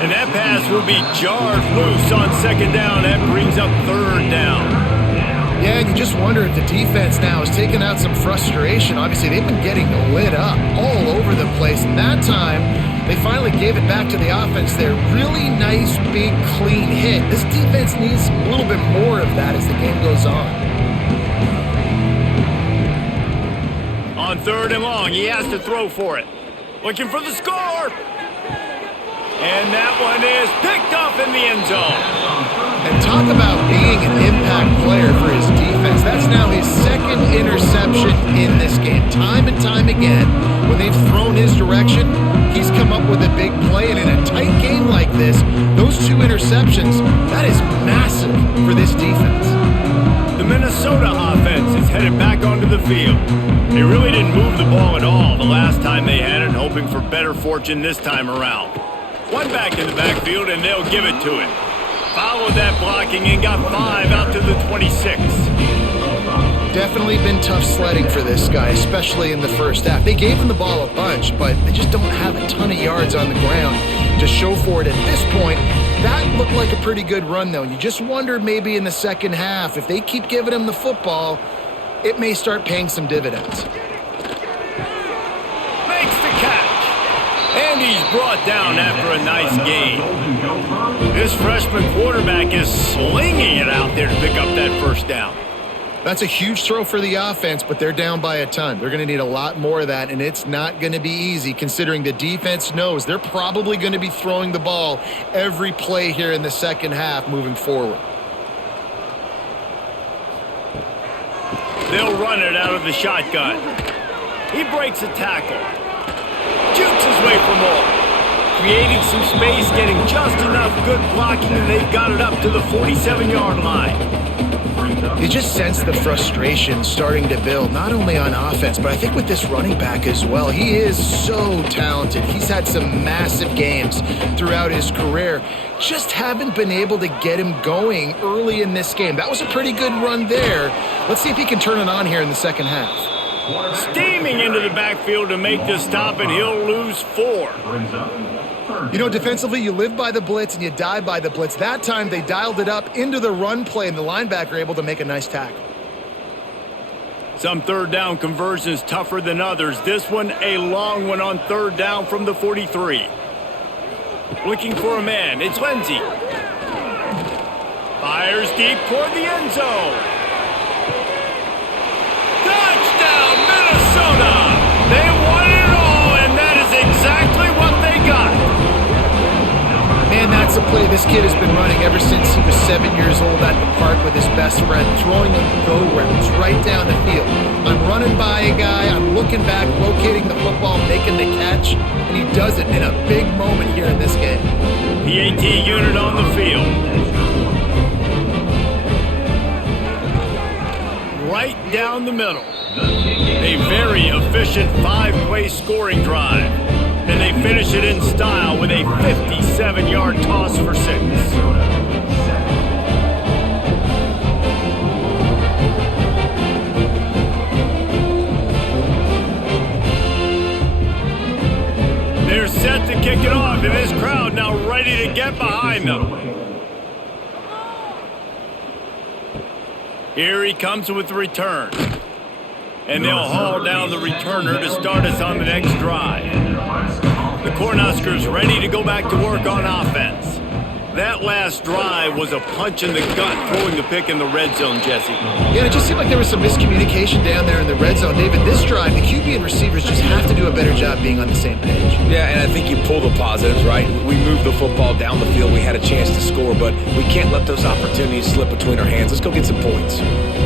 And that pass will be jarred loose on second down. That brings up third down. Yeah, and you just wonder if the defense now is taking out some frustration. Obviously, they've been getting lit up all over the place. And that time, they finally gave it back to the offense there. Really nice, big, clean hit. This defense needs a little bit more of that as the game goes on. On third and long, he has to throw for it. Looking for the score. And that one is picked off in the end zone. And talk about being an impact player for his defense. That's now his second interception in this game. Time and time again, when they've thrown his direction, he's come up with a big play. And in a tight game like this, those two interceptions, that is massive for this defense. The Minnesota offense is headed back onto the field. They really didn't move the ball at all the last time they had it, hoping for better fortune this time around. One back in the backfield, and they'll give it to him. Followed that blocking and got 5 out to the 26. Definitely been tough sledding for this guy, especially in the first half. They gave him the ball a bunch, but they just don't have a ton of yards on the ground to show for it at this point. That looked like a pretty good run, though. You just wonder maybe in the second half, if they keep giving him the football, it may start paying some dividends. Makes the catch. And he's brought down after a nice gain. This freshman quarterback is slinging it out there to pick up that first down. That's a huge throw for the offense, but they're down by a ton. They're going to need a lot more of that, and it's not going to be easy considering the defense knows they're probably going to be throwing the ball every play here in the second half moving forward. They'll run it out of the shotgun. He breaks a tackle. Jukes his way for more. Creating some space, getting just enough good blocking, and they've got it up to the 47-yard line. You just sense the frustration starting to build, not only on offense, but I think with this running back as well. He is so talented. He's had some massive games throughout his career. Just haven't been able to get him going early in this game. That was a pretty good run there. Let's see if he can turn it on here in the second half. Steaming into the backfield to make the stop, and he'll lose 4. You know, defensively, you live by the blitz and you die by the blitz. That time, they dialed it up into the run play, and the linebacker able to make a nice tackle. Some third down conversions tougher than others. This one, a long one on third down from the 43. Looking for a man. It's Lindsey. Fires deep toward the end zone. Touchdown, Minnesota! They won it all, and that is exactly what they got. Man, that's a play this kid has been running ever since he was 7 years old at the park with his best friend, throwing go routes right down the field. I'm running by a guy, I'm looking back, locating the football, making the catch, and he does it in a big moment here in this game. PAT unit on the field. Right down the middle. A very efficient 5-play scoring drive. And they finish it in style with a 57-yard toss for 6. They're set to kick it off, and this crowd now ready to get behind them. Here he comes with the return. And they'll haul down the returner to start us on the next drive. The Cornhuskers ready to go back to work on offense. That last drive was a punch in the gut, throwing the pick in the red zone, Jesse. Yeah, it just seemed like there was some miscommunication down there in the red zone. David, this drive, the QB and receivers just have to do a better job being on the same page. Yeah, and I think you pull the positives, right? We moved the football down the field. We had a chance to score, but we can't let those opportunities slip between our hands. Let's go get some points.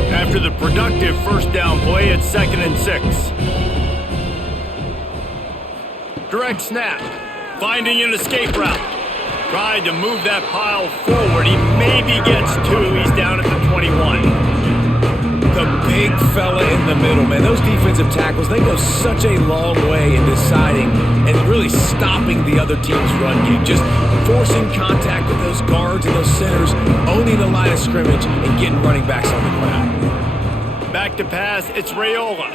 After the productive first down play, it's 2nd and 6. Direct snap. Finding an escape route. Tried to move that pile forward. He maybe gets 2. He's down at the 21. The big fella in the middle, man. Those defensive tackles, they go such a long way in deciding and really stopping the other team's run game. Just forcing contact with those guards and those centers, owning the line of scrimmage, and getting running backs on the ground. Back to pass, it's Raiola.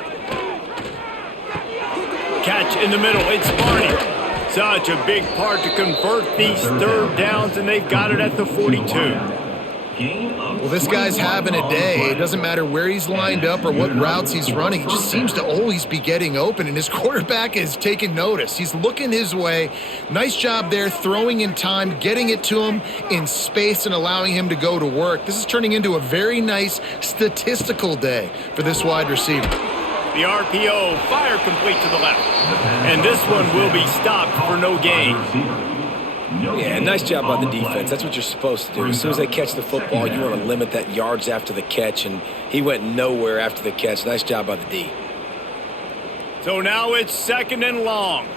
Catch in the middle, it's Barney. Such a big part to convert these third downs, and they've got it at the 42. Well, this guy's having a day. It doesn't matter where he's lined up or what routes he's running. He just seems to always be getting open, and his quarterback is taking notice. He's looking his way. Nice job there, throwing in time, getting it to him in space and allowing him to go to work. This is turning into a very nice statistical day for this wide receiver. The RPO, fire complete to the left. And this one will be stopped for no gain. Yeah, nice job by the defense. That's what you're supposed to do. As soon as they catch the football, you want to limit that yards after the catch, and he went nowhere after the catch. Nice job by the D. So now it's 2nd and long.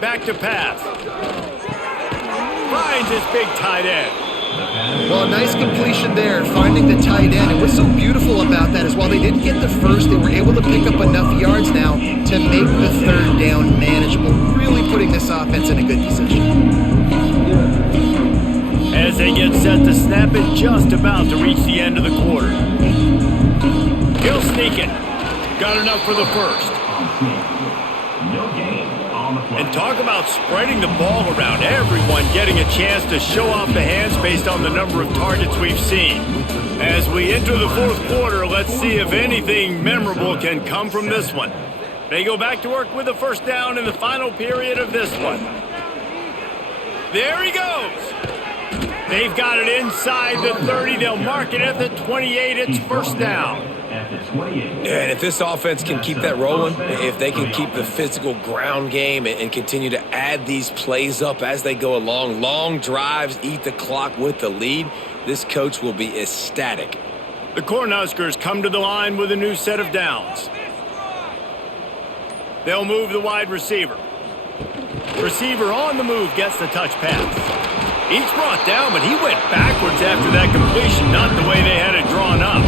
Back to pass. Finds his big tight end. Well, nice completion there, finding the tight end. And what's so beautiful about that is while they didn't get the first, they were able to pick up enough yards now to make the third down manageable, really putting this offense in a good position. As they get set to snap it, just about to reach the end of the quarter. He'll sneak it. Got enough for the first. And talk about spreading the ball around. Everyone getting a chance to show off the hands based on the number of targets we've seen. As we enter the fourth quarter, let's see if anything memorable can come from this one. They go back to work with the first down in the final period of this one. There he goes. They've got it inside the 30. They'll mark it at the 28. It's first down. Yeah, and if this offense can keep that rolling, if they can keep the physical ground game and continue to add these plays up as they go along, long drives, eat the clock with the lead, this coach will be ecstatic. The Cornhuskers come to the line with a new set of downs. They'll move the wide receiver. Receiver on the move gets the touch pass. He's brought down, but he went backwards after that completion, not the way they had it drawn up.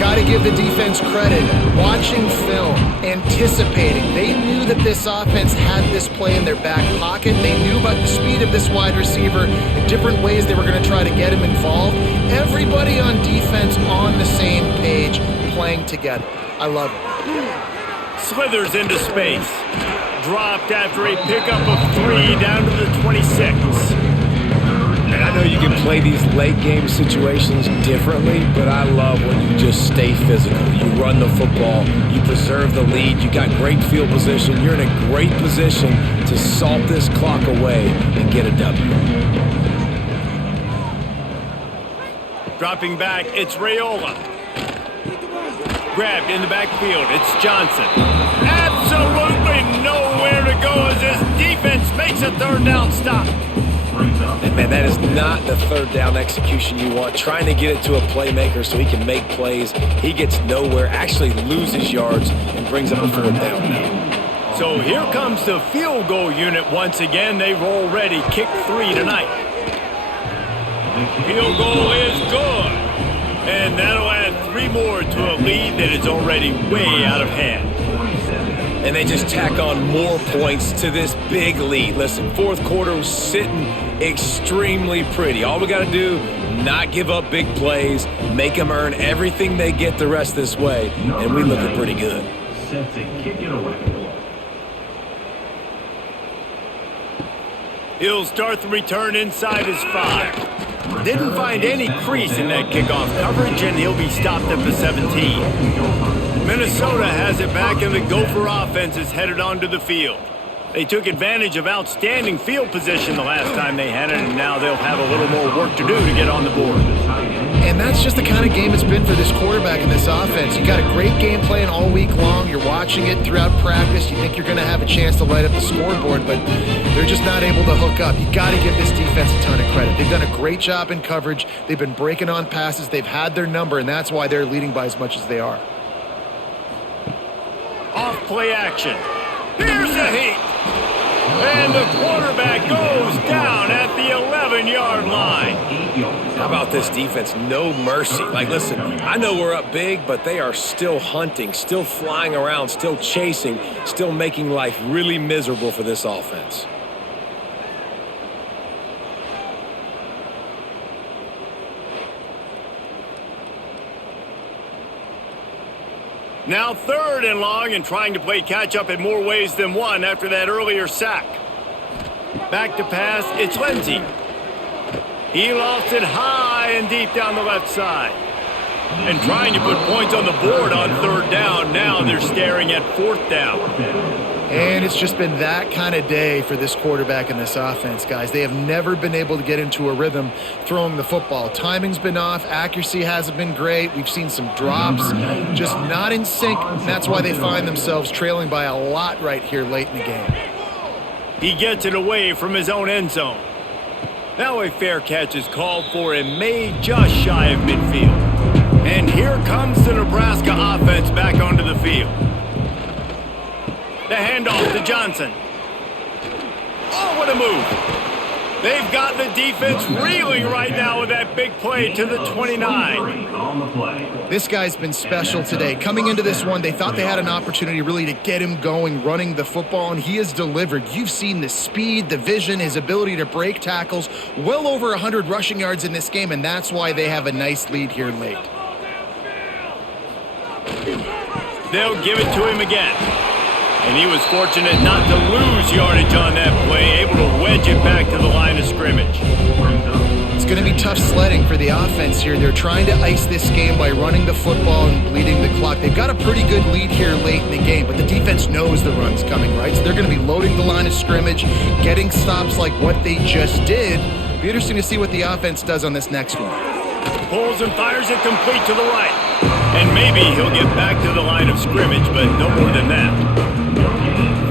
Got to give the defense credit. Watching film, anticipating. They knew that this offense had this play in their back pocket. They knew about the speed of this wide receiver and different ways they were going to try to get him involved. Everybody on defense on the same page, playing together. I love it. Slithers into space. Dropped after a pickup of 3 down to the 26. And I know you can play these late game situations differently, but I love when you just stay physical. You run the football, you preserve the lead, you got great field position, you're in a great position to salt this clock away and get a W. Dropping back, it's Raiola. Grabbed in the backfield, it's Johnson. Absolutely nowhere to go as this defense makes a third down stop. And man, that is not the third down execution you want. Trying to get it to a playmaker so he can make plays. He gets nowhere, actually loses yards, and brings up a fourth down now. So here comes the field goal unit once again. They've already kicked 3 tonight. Field goal is good. And that'll add 3 more to a lead that is already way out of hand. And they just tack on more points to this big lead. Listen, fourth quarter was sitting extremely pretty. All we got to do, not give up big plays, make them earn everything they get the rest this way, and we looking pretty good. Set to kick it away. He'll start the return inside his 5. Didn't find any crease in that kickoff coverage, and he'll be stopped at the 17. Minnesota has it back, and the Gopher offense is headed onto the field. They took advantage of outstanding field position the last time they had it, and now they'll have a little more work to do to get on the board. And that's just the kind of game it's been for this quarterback and this offense. You got a great game plan all week long. You're watching it throughout practice. You think you're going to have a chance to light up the scoreboard, but they're just not able to hook up. You got to give this defense a ton of credit. They've done a great job in coverage. They've been breaking on passes. They've had their number, and that's why they're leading by as much as they are. Off play action. Here's a heat. And the quarterback goes down at the 11-yard line. How about this defense? No mercy. Like, listen, I know we're up big, but they are still hunting, still flying around, still chasing, still making life really miserable for this offense. Now 3rd and long, and trying to play catch-up in more ways than one after that earlier sack. Back to pass, it's Lindsey. He lost it high and deep down the left side. And trying to put points on the board on 3rd down. Now they're staring at 4th down. And it's just been that kind of day for this quarterback and this offense, guys. They have never been able to get into a rhythm throwing the football. Timing's been off. Accuracy hasn't been great. We've seen some drops, just not in sync. And that's why they find themselves trailing by a lot right here late in the game. He gets it away from his own end zone. Now a fair catch is called for and made just shy of midfield. And here comes the Nebraska offense back onto the field. The handoff to Johnson. Oh, what a move. They've got the defense reeling right now with that big play to the 29. This guy's been special today. Coming into this one, they thought they had an opportunity really to get him going, running the football, and he has delivered. You've seen the speed, the vision, his ability to break tackles, well over 100 rushing yards in this game, and that's why they have a nice lead here late. They'll give it to him again. And he was fortunate not to lose yardage on that play, able to wedge it back to the line of scrimmage. It's going to be tough sledding for the offense here. They're trying to ice this game by running the football and bleeding the clock. They've got a pretty good lead here late in the game, but the defense knows the run's coming, right? So they're going to be loading the line of scrimmage, getting stops like what they just did. Be interesting to see what the offense does on this next one. Pulls and fires it complete to the right. And maybe he'll get back to the line of scrimmage, but no more than that.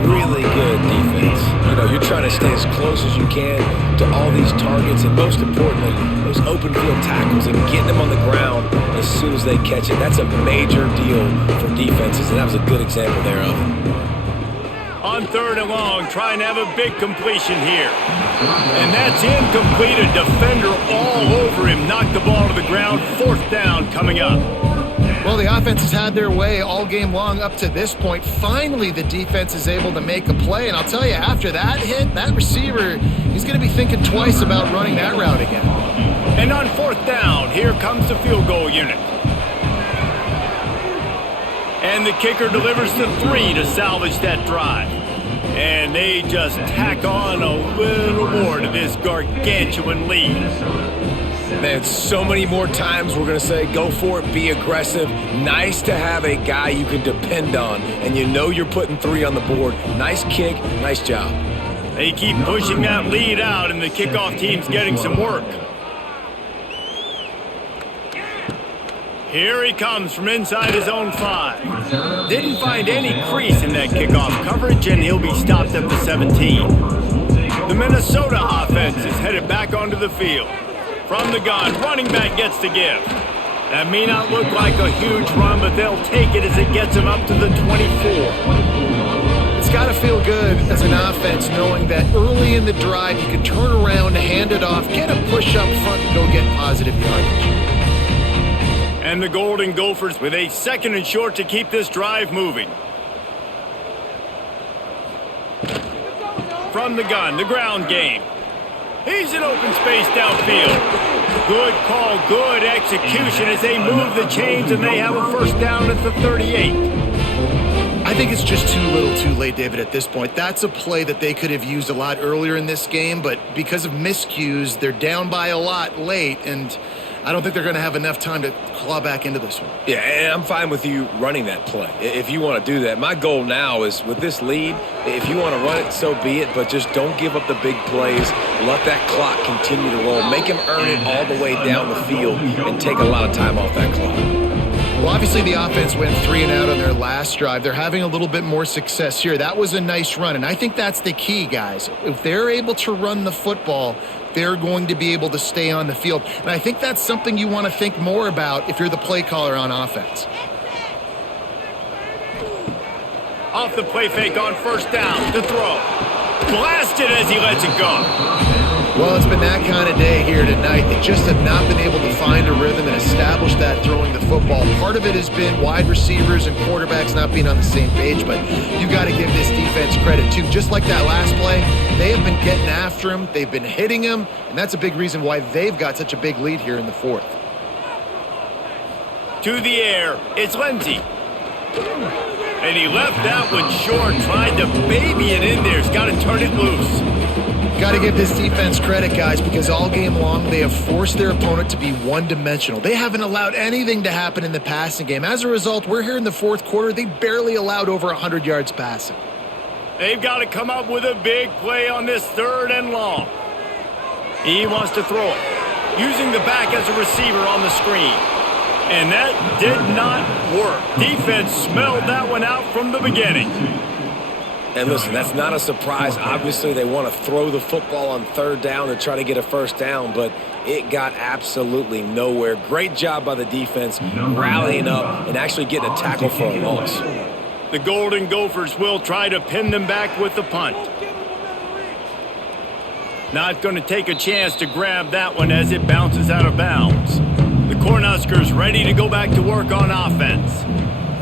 Really good defense. You know, you're trying to stay as close as you can to all these targets, and most importantly, those open field tackles and getting them on the ground as soon as they catch it. That's a major deal for defenses, and that was a good example there of it. On 3rd and long, trying to have a big completion here. And that's incomplete. A defender all over him. Knocked the ball to the ground. 4th down coming up. Well, the offense has had their way all game long up to this point. Finally, the defense is able to make a play. And I'll tell you, after that hit, that receiver, he's going to be thinking twice about running that route again. And on 4th down, here comes the field goal unit. And the kicker delivers the 3 to salvage that drive. And they just tack on a little more to this gargantuan lead. Man, so many more times we're going to say, go for it, be aggressive. Nice to have a guy you can depend on, and you know you're putting 3 on the board. Nice kick, nice job. They keep pushing that lead out, and the kickoff team's getting some work. Here he comes from inside his own 5. Didn't find any crease in that kickoff coverage, and he'll be stopped at the 17. The Minnesota offense is headed back onto the field. From the gun, running back gets to give. That may not look like a huge run, but they'll take it as it gets them up to the 24. It's got to feel good as an offense knowing that early in the drive you can turn around, hand it off, get a push up front, and go get positive yardage. And the Golden Gophers with a 2nd and short to keep this drive moving. From the gun, the ground game. He's in open space downfield. Good call, good execution as they move the chains and they have a 1st down at the 38. I think it's just too little too late, David, at this point. That's a play that they could have used a lot earlier in this game, but because of miscues, they're down by a lot late, and I don't think they're going to have enough time to claw back into this one. Yeah, and I'm fine with you running that play if you want to do that. My goal now is with this lead, if you want to run it, so be it, but just don't give up the big plays. Let that clock continue to roll. Make him earn it all the way down the field and take a lot of time off that clock. Well, obviously the offense went 3 and out on their last drive. They're having a little bit more success here. That was a nice run, and I think that's the key, guys. If they're able to run the football, they're going to be able to stay on the field. And I think that's something you want to think more about if you're the play caller on offense. Off the play fake on 1st down to throw. Blasted as he lets it go. Well, it's been that kind of day here tonight. They just have not been able to find a rhythm and establish that throwing the football. Part of it has been wide receivers and quarterbacks not being on the same page, but you got to give this defense credit too. Just like that last play, they have been getting after him. They've been hitting him, and that's a big reason why they've got such a big lead here in the 4th. To the air, it's Lindsey. And he left that one short, tried to baby it in there. He's got to turn it loose. Got to give this defense credit, guys, because all game long they have forced their opponent to be one-dimensional. They haven't allowed anything to happen in the passing game. As a result, we're here in the 4th quarter. They barely allowed over 100 yards passing. They've got to come up with a big play on this 3rd and long. He wants to throw it, using the back as a receiver on the screen. And that did not work. Defense smelled that one out from the beginning. And listen, that's not a surprise. Obviously, they want to throw the football on 3rd down to try to get a 1st down, but it got absolutely nowhere. Great job by the defense rallying up and actually getting a tackle for a loss. The Golden Gophers will try to pin them back with the punt. Not going to take a chance to grab that one as it bounces out of bounds. The Cornhuskers ready to go back to work on offense.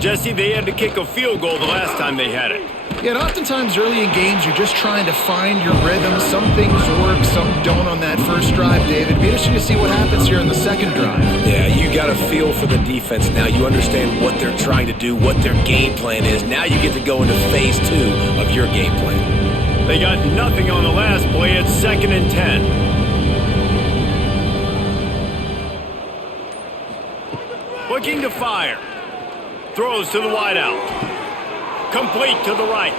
Jesse, they had to kick a field goal the last time they had it. Yeah, and oftentimes early in games, you're just trying to find your rhythm. Some things work, some don't on that first drive, David. It'd be interesting to see what happens here in the 2nd drive. Yeah, you got to feel for the defense now. You understand what they're trying to do, what their game plan is. Now you get to go into phase 2 of your game plan. They got nothing on the last play. It's 2nd and 10. Looking to fire. Throws to the wideout. Complete to the right.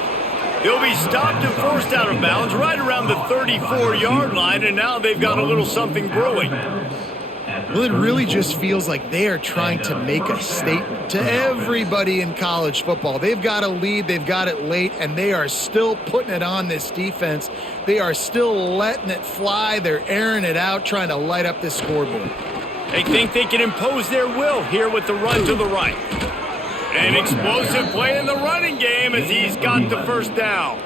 They'll be stopped and forced out of bounds right around the 34-yard line, and now they've got a little something brewing. Well, it really just feels like they are trying to make a statement to everybody in college football. They've got a lead, they've got it late, and they are still putting it on this defense. They are still letting it fly. They're airing it out, trying to light up this scoreboard. They think they can impose their will here with the run to the right. An explosive play in the running game as he's got the first down.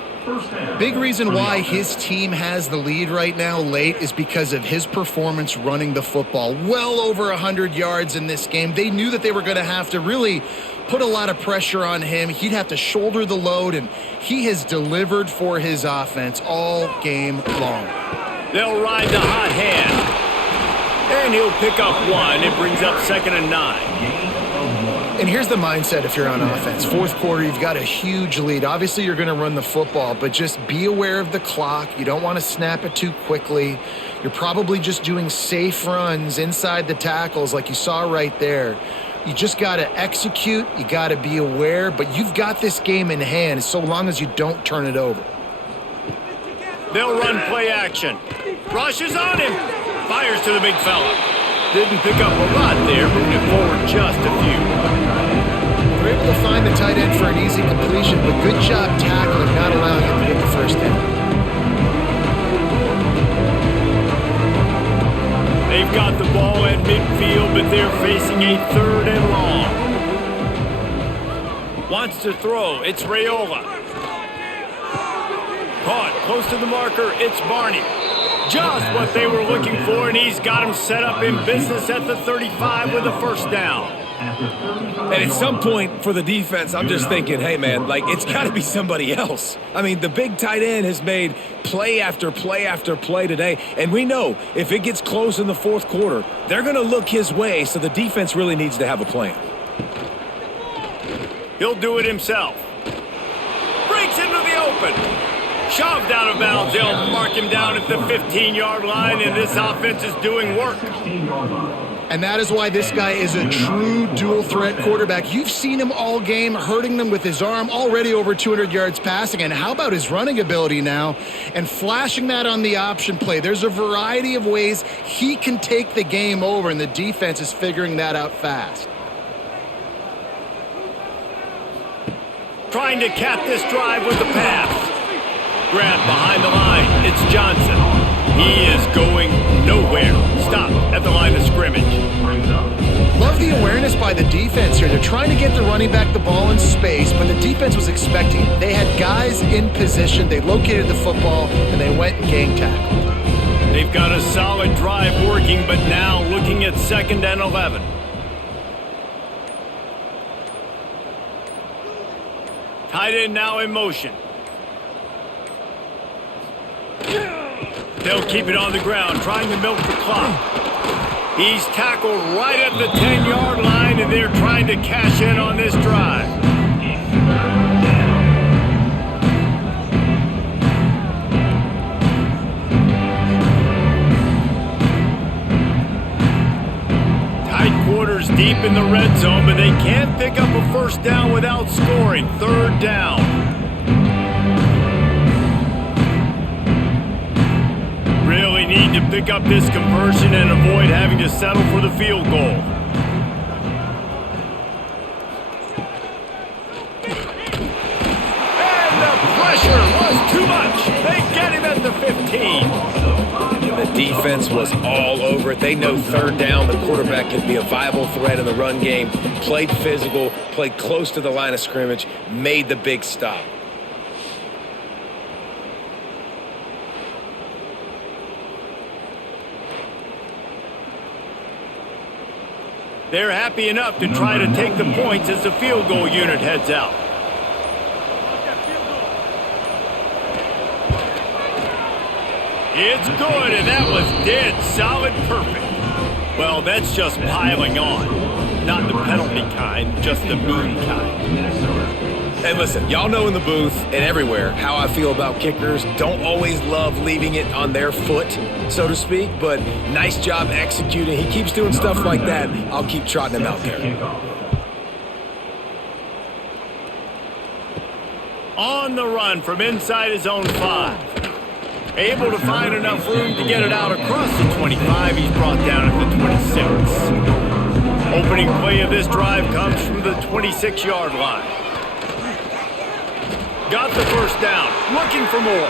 Big reason why his team has the lead right now late is because of his performance running the football. Well over 100 yards in this game. They knew that they were going to have to really put a lot of pressure on him. He'd have to shoulder the load, and he has delivered for his offense all game long. They'll ride the hot hand. And he'll pick up one. It brings up 2nd and 9. And here's the mindset if you're on offense. Fourth quarter, you've got a huge lead. Obviously, you're going to run the football, but just be aware of the clock. You don't want to snap it too quickly. You're probably just doing safe runs inside the tackles like you saw right there. You just got to execute. You got to be aware, but you've got this game in hand so long as you don't turn it over. They'll run play action. Rushes on him. Fires to the big fella. Didn't pick up a lot there, moving it forward just a few. They're able to find the tight end for an easy completion, but good job tackling, not allowing him to get the first down. They've got the ball at midfield, but they're facing a 3rd and long. Wants to throw. It's Raiola. Caught close to the marker. It's Barney. Just what they were looking for, and he's got him set up in business at the 35 with a first down. And at some point for the defense, I'm just thinking, hey, man, like, it's got to be somebody else. I mean, the big tight end has made play after play after play today, and we know if it gets close in the fourth quarter, they're going to look his way, so the defense really needs to have a plan. He'll do it himself. Breaks into the open. Shoved out of bounds. They'll mark him down at the 15-yard line, and this offense is doing work. And that is why this guy is a true dual-threat quarterback. You've seen him all game, hurting them with his arm, already over 200 yards passing. And how about his running ability now? And flashing that on the option play. There's a variety of ways he can take the game over, and the defense is figuring that out fast. Trying to cap this drive with the pass. Grab behind the line. It's Johnson. He is going nowhere. Stop at the line of scrimmage. Love the awareness by the defense here. They're trying to get the running back the ball in space, but the defense was expecting it. They had guys in position. They located the football, and they went and gang tackled. They've got a solid drive working, but now looking at 2nd and 11. Tight end now in motion. They'll keep it on the ground, trying to milk the clock. He's tackled right at the 10-yard line, and they're trying to cash in on this drive. Tight quarters deep in the red zone, but they can't pick up a first down without scoring. 3rd down. Really need to pick up this conversion and avoid having to settle for the field goal. And the pressure was too much. They get him at the 15. And the defense was all over it. They know 3rd down, the quarterback could be a viable threat in the run game. Played physical, played close to the line of scrimmage, made the big stop. They're happy enough to try to take the points as the field goal unit heads out. It's good, and that was dead solid perfect. Well, that's just piling on. Not the penalty kind, just the mean kind. And listen, y'all know in the booth and everywhere how I feel about kickers. Don't always love leaving it on their foot, so to speak, but nice job executing. He keeps doing stuff like that. I'll keep trotting him out there. On the run from inside his own 5. Able to find enough room to get it out across the 25. He's brought down at the 26. Opening play of this drive comes from the 26-yard line. Got the first down, looking for more.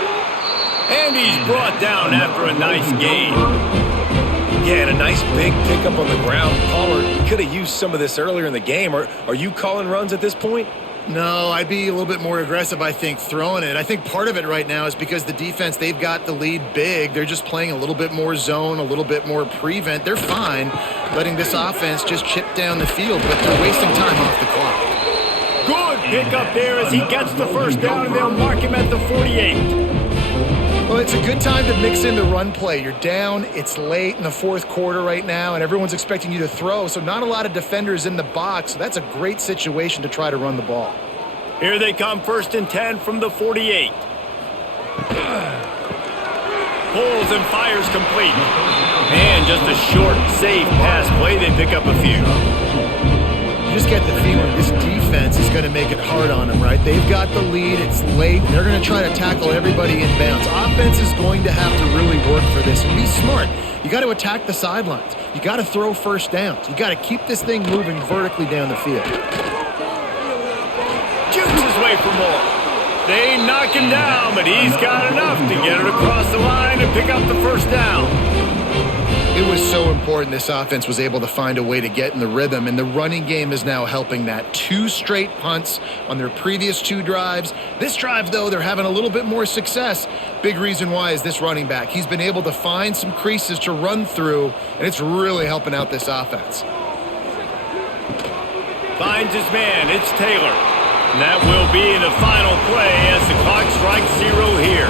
And he's brought down after a nice gain. Yeah, and a nice big pickup on the ground. Pollard could have used some of this earlier in the game. Are you calling runs at this point? No, I'd be a little bit more aggressive, I think, throwing it. I think part of it right now is because the defense, they've got the lead big. They're just playing a little bit more zone, a little bit more prevent. They're fine letting this offense just chip down the field, but they're wasting time off the clock. Good pick up there as he gets the first down, and they'll mark him at the 48. Well, it's a good time to mix in the run play. You're down, it's late in the fourth quarter right now, and everyone's expecting you to throw, so not a lot of defenders in the box. So that's a great situation to try to run the ball. Here they come, 1st and 10 from the 48. Pulls and fires complete. And just a short, safe pass play. They pick up a few. You just get the feeling this defense is going to make it hard on them, right? They've got the lead, it's late, and they're going to try to tackle everybody in bounds. Offense is going to have to really work for this and be smart. You got to attack the sidelines. You got to throw first downs. You got to keep this thing moving vertically down the field. Shoots his way for more. They knock him down, but he's got enough to get it across the line and pick up the first down. It was so important this offense was able to find a way to get in the rhythm, and the running game is now helping that. 2 straight punts on their previous 2 drives. This drive, though, they're having a little bit more success. Big reason why is this running back. He's been able to find some creases to run through, and it's really helping out this offense. Finds his man. It's Taylor. And that will be the final play as the clock strikes 0 here.